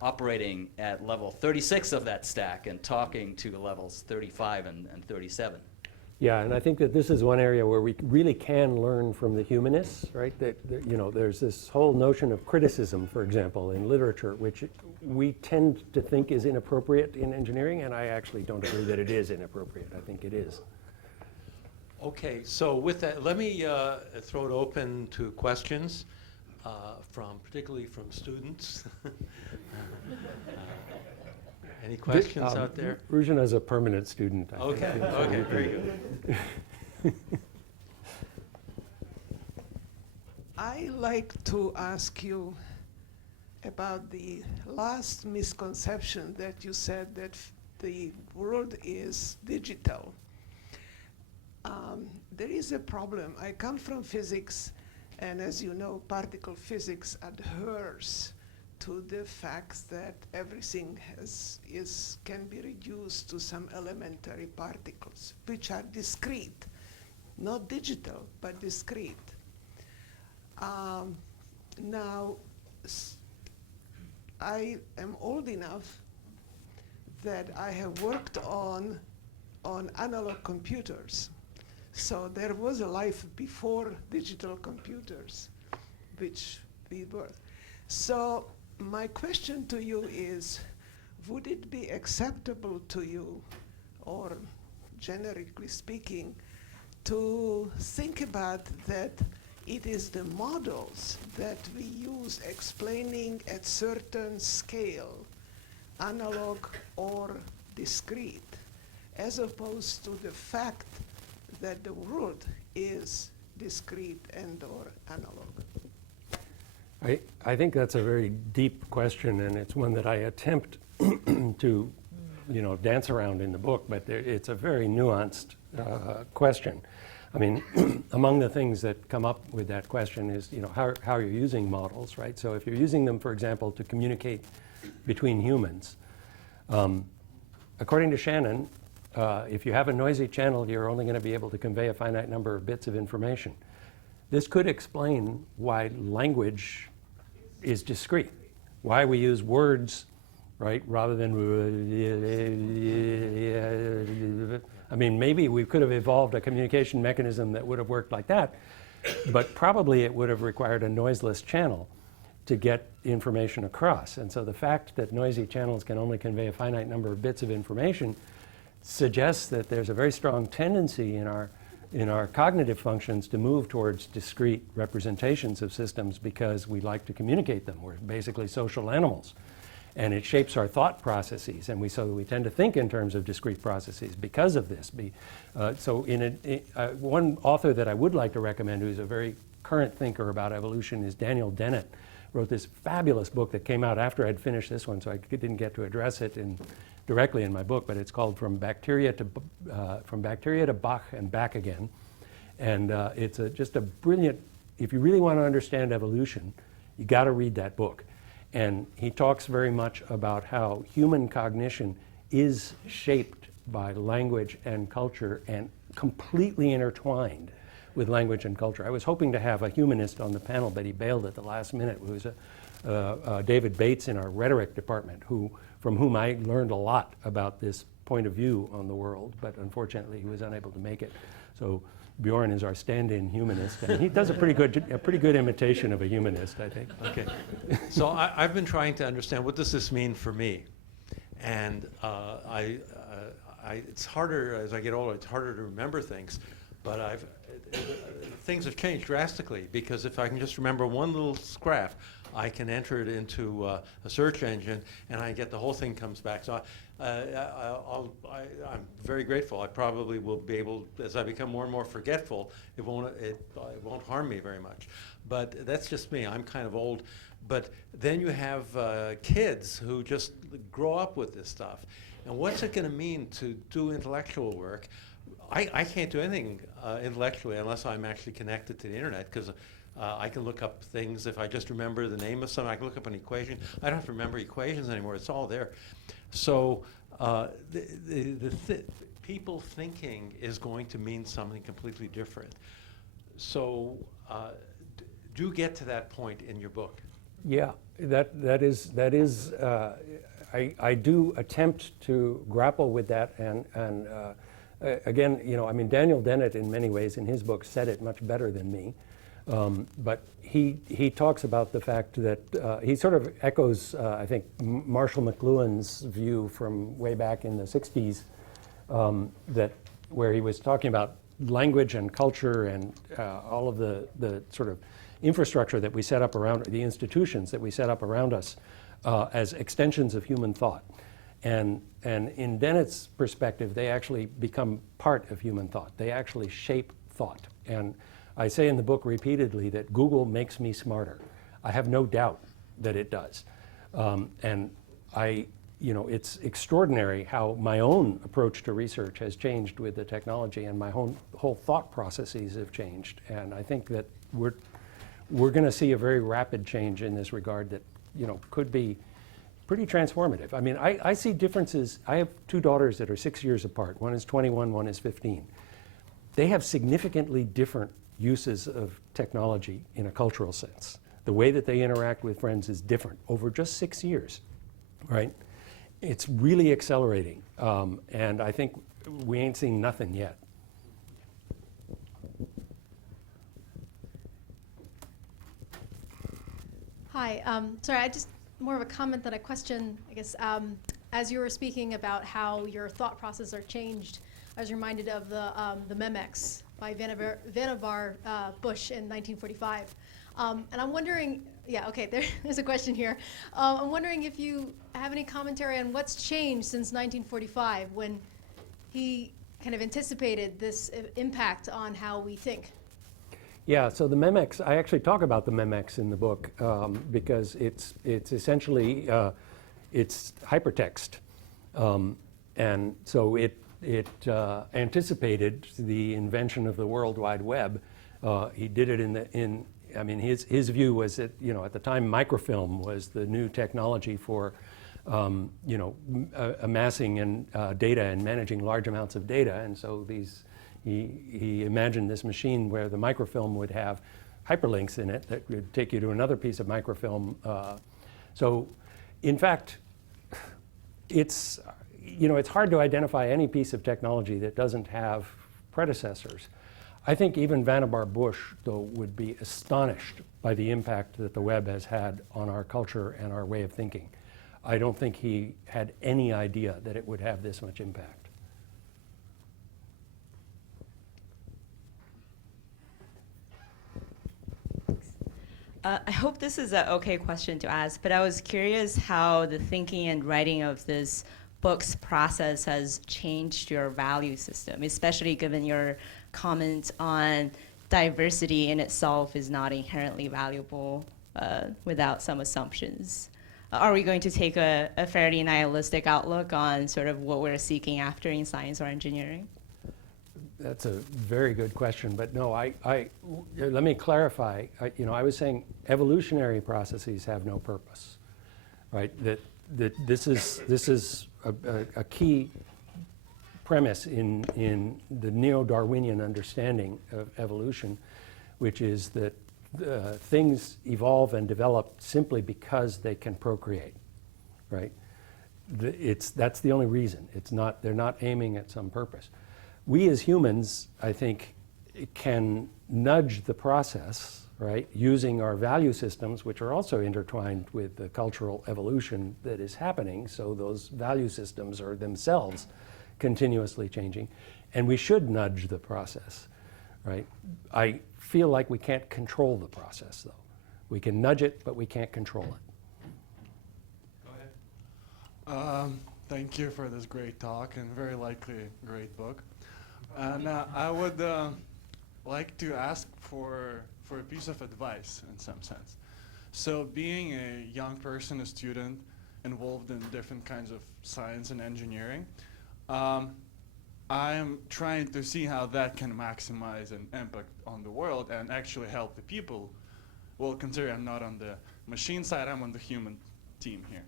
operating at level 36 of that stack and talking to levels 35 and 37? Yeah, and I think that this is one area where we really can learn from the humanists, right? That there's this whole notion of criticism, for example, in literature, which we tend to think is inappropriate in engineering, and I actually don't agree that it is inappropriate. I think it is. Okay, so with that, let me throw it open to questions, particularly from students. Any questions out there? Rujana is a permanent student, I Okay, think. okay, very good. I like to ask you about the last misconception that you said that the world is digital. There is a problem. I come from physics, And as you know, particle physics adheres to the fact that everything can be reduced to some elementary particles, which are discrete, not digital, but discrete. Now, I am old enough that I have worked on analog computers. So there was a life before digital computers, which we were. So my question to you is, would it be acceptable to you, or generically speaking, to think about that it is the models that we use explaining at certain scale, analog or discrete, as opposed to the fact that the world is discrete and or analog? I think that's a very deep question, and it's one that I attempt to, dance around in the book, but it's a very nuanced question. I mean, among the things that come up with that question is, how you're using models, right? So if you're using them, for example, to communicate between humans, according to Shannon, if you have a noisy channel, you're only going to be able to convey a finite number of bits of information. This could explain why language is discrete, why we use words, right, rather than, I mean, maybe we could have evolved a communication mechanism that would have worked like that, but probably it would have required a noiseless channel to get information across. And so the fact that noisy channels can only convey a finite number of bits of information suggests that there's a very strong tendency in our cognitive functions to move towards discrete representations of systems because we like to communicate them. We're basically social animals. And it shapes our thought processes, and so we tend to think in terms of discrete processes because of this. So one author that I would like to recommend, who's a very current thinker about evolution, is Daniel Dennett. Wrote this fabulous book that came out after I'd finished this one, so I didn't get to address it directly in my book, but it's called From Bacteria to Bach and Back Again. And it's just a brilliant, if you really want to understand evolution, you got to read that book. And he talks very much about how human cognition is shaped by language and culture and completely intertwined with language and culture. I was hoping to have a humanist on the panel, but he bailed at the last minute. It was David Bates in our rhetoric department, from whom I learned a lot about this point of view on the world, but unfortunately he was unable to make it. So Bjorn is our stand-in humanist, and he does a pretty good imitation of a humanist, I think. Okay. So I've been trying to understand, what does this mean for me? And it's harder, as I get older, it's harder to remember things, but things have changed drastically, because if I can just remember one little scrap, I can enter it into a search engine, and I get the whole thing comes back. So I'm very grateful. I probably will be able, as I become more and more forgetful, it won't harm me very much. But that's just me. I'm kind of old. But then you have kids who just grow up with this stuff. And what's it going to mean to do intellectual work? I can't do anything intellectually unless I'm actually connected to the internet, because I can look up things. If I just remember the name of something, I can look up an equation. I don't have to remember equations anymore. It's all there. So people thinking is going to mean something completely different. So do get to that point in your book. Yeah, that is. I do attempt to grapple with that, and again, I mean, Daniel Dennett, in many ways, in his book, said it much better than me. But he talks about the fact that he sort of echoes, I think, Marshall McLuhan's view from way back in the 60s, where he was talking about language and culture and all of the sort of infrastructure that we set up around, the institutions that we set up around us as extensions of human thought. And in Dennett's perspective, they actually become part of human thought. They actually shape thought. And I say in the book repeatedly that Google makes me smarter. I have no doubt that it does. And it's extraordinary how my own approach to research has changed with the technology, and my whole thought processes have changed. And I think that we're going to see a very rapid change in this regard that, could be pretty transformative. I mean, I see differences. I have two daughters that are 6 years apart. One is 21, one is 15. They have significantly different uses of technology in a cultural sense. The way that they interact with friends is different over just 6 years, right? It's really accelerating, and I think we ain't seen nothing yet. Hi, sorry, I just more of a comment than a question, I guess. As you were speaking about how your thought processes are changed, I was reminded of the Memex by Vannevar Bush in 1945. And I'm wondering, there's a question here. I'm wondering if you have any commentary on what's changed since 1945 when he kind of anticipated this impact on how we think. Yeah, so the Memex, I actually talk about the Memex in the book because it's essentially, it's hypertext. And so it anticipated the invention of the World Wide Web. He did it his view was that, at the time microfilm was the new technology for, amassing and data and managing large amounts of data. And so he imagined this machine where the microfilm would have hyperlinks in it that would take you to another piece of microfilm. So in fact, it's hard to identify any piece of technology that doesn't have predecessors. I think even Vannevar Bush, though, would be astonished by the impact that the web has had on our culture and our way of thinking. I don't think he had any idea that it would have this much impact. I hope this is an okay question to ask, but I was curious how the thinking and writing of this book's process has changed your value system, especially given your comments on diversity in itself is not inherently valuable without some assumptions. Are we going to take a fairly nihilistic outlook on sort of what we're seeking after in science or engineering? That's a very good question, but no, let me clarify. I was saying evolutionary processes have no purpose, right? That this is a key premise in the neo-Darwinian understanding of evolution, which is that things evolve and develop simply because they can procreate, right? That's the only reason. They're not aiming at some purpose. We as humans, I think, can nudge the process, right, using our value systems, which are also intertwined with the cultural evolution that is happening. So those value systems are themselves continuously changing. And we should nudge the process, right? I feel like we can't control the process, though. We can nudge it, but we can't control it. Go ahead. Thank you for this great talk and very likely a great book. And I would like to ask for a piece of advice in some sense. So being a young person, a student, involved in different kinds of science and engineering, I'm trying to see how that can maximize an impact on the world and actually help the people. Well, consider I'm not on the machine side, I'm on the human team here.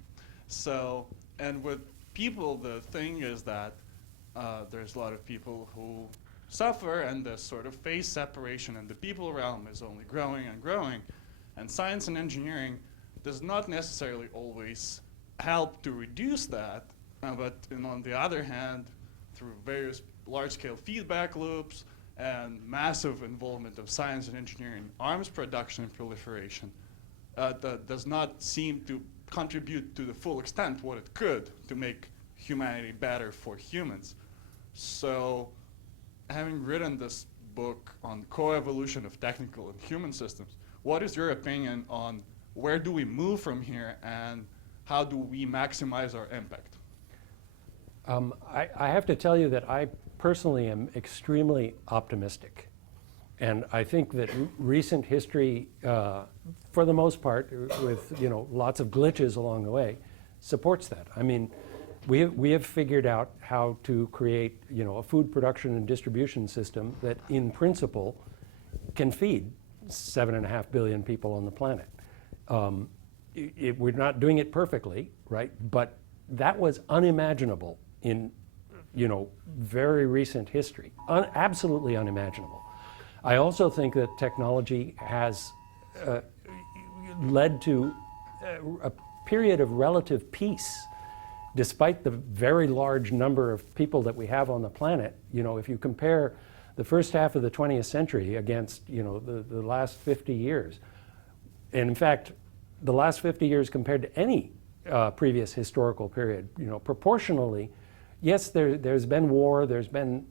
So, and with people, the thing is that there's a lot of people who suffer and this sort of phase separation in the people realm is only growing and growing. And science and engineering does not necessarily always help to reduce that, but on the other hand, through various large-scale feedback loops and massive involvement of science and engineering arms production and proliferation, that does not seem to contribute to the full extent what it could to make humanity better for humans. So, having written this book on coevolution of technical and human systems, what is your opinion on where do we move from here and how do we maximize our impact? I have to tell you that I personally am extremely optimistic. And I think that recent history, for the most part, with lots of glitches along the way, supports that. I mean, we have figured out how to create a food production and distribution system that, in principle, can feed 7.5 billion people on the planet. We're not doing it perfectly, right? But that was unimaginable in, very recent history. Absolutely unimaginable. I also think that technology has led to a period of relative peace, despite the very large number of people that we have on the planet. If you compare the first half of the 20th century against, the last 50 years, and in fact, the last 50 years compared to any previous historical period, proportionally, yes, there's been war, there's been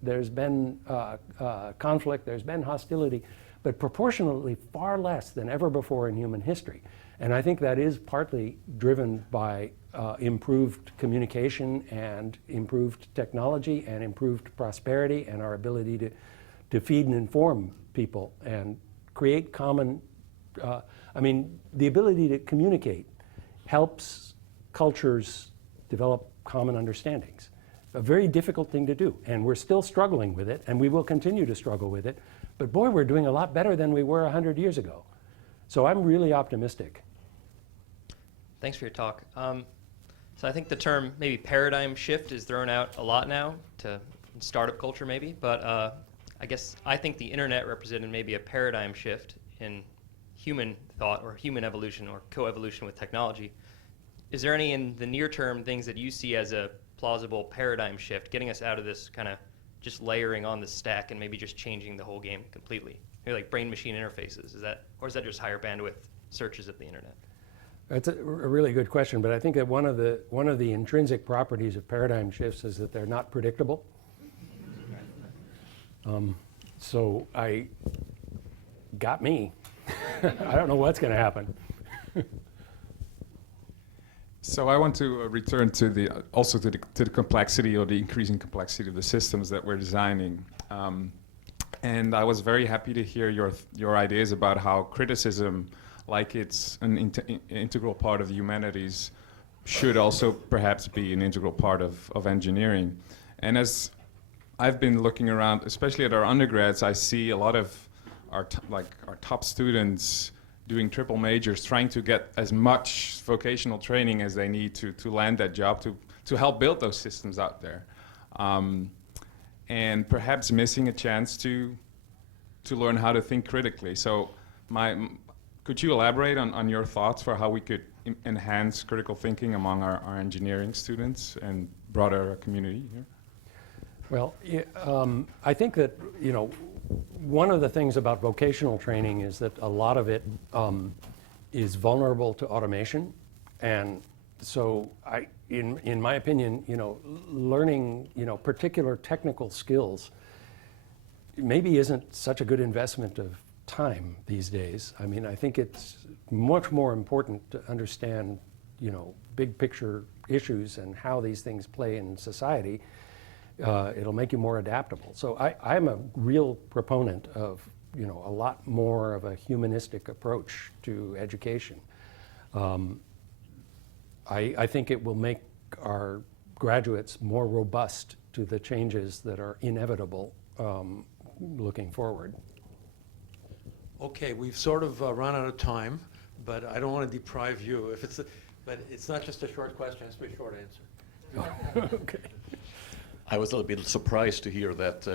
conflict, there's been hostility, but proportionally far less than ever before in human history. And I think that is partly driven by improved communication and improved technology and improved prosperity and our ability to feed and inform people and create common, the ability to communicate helps cultures develop common understandings. A very difficult thing to do, and we're still struggling with it, and we will continue to struggle with it, but boy, we're doing a lot better than we were 100 years ago. So I'm really optimistic. Thanks for your talk. So I think the term maybe paradigm shift is thrown out a lot now in startup culture maybe, but I think the internet represented maybe a paradigm shift in human thought or human evolution or coevolution with technology. Is there any in the near term things that you see as a plausible paradigm shift, getting us out of this kind of just layering on the stack and maybe just changing the whole game completely? Maybe like brain-machine interfaces, is that just higher bandwidth searches of the internet? That's a really good question, but I think that one of the intrinsic properties of paradigm shifts is that they're not predictable. So got me. I don't know what's going to happen. So I want to return to the complexity or the increasing complexity of the systems that we're designing. And I was very happy to hear your ideas about how criticism, like it's an integral part of the humanities, should also perhaps be an integral part of engineering. And as I've been looking around, especially at our undergrads, I see a lot of our top students doing triple majors, trying to get as much vocational training as they need to land that job, to help build those systems out there. And perhaps missing a chance to learn how to think critically. So could you elaborate on your thoughts for how we could enhance critical thinking among our engineering students and broader community here? Well, I think that, one of the things about vocational training is that a lot of it is vulnerable to automation. And so in my opinion, learning, particular technical skills maybe isn't such a good investment of time these days. I mean, I think it's much more important to understand, big picture issues and how these things play in society. It'll make you more adaptable. So I'm a real proponent of, a lot more of a humanistic approach to education. I think it will make our graduates more robust to the changes that are inevitable looking forward. Okay, we've sort of run out of time, but I don't want to deprive you. But it's not just a short question, it's a short answer. Okay. I was a little bit surprised to hear that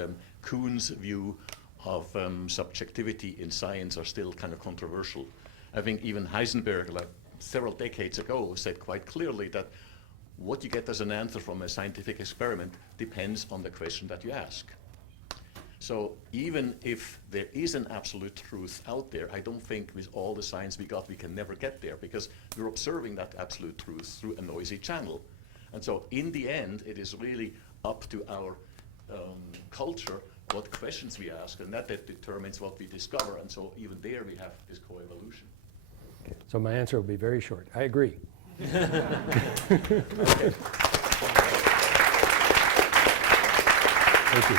Kuhn's view of subjectivity in science are still kind of controversial. I think even Heisenberg, like several decades ago, said quite clearly that what you get as an answer from a scientific experiment depends on the question that you ask. So even if there is an absolute truth out there, I don't think with all the science we got, we can never get there, because we're observing that absolute truth through a noisy channel. And so in the end, it is really up to our culture what questions we ask, and that determines what we discover. And so even there we have this coevolution. So my answer will be very short. I agree. Okay. Thank you.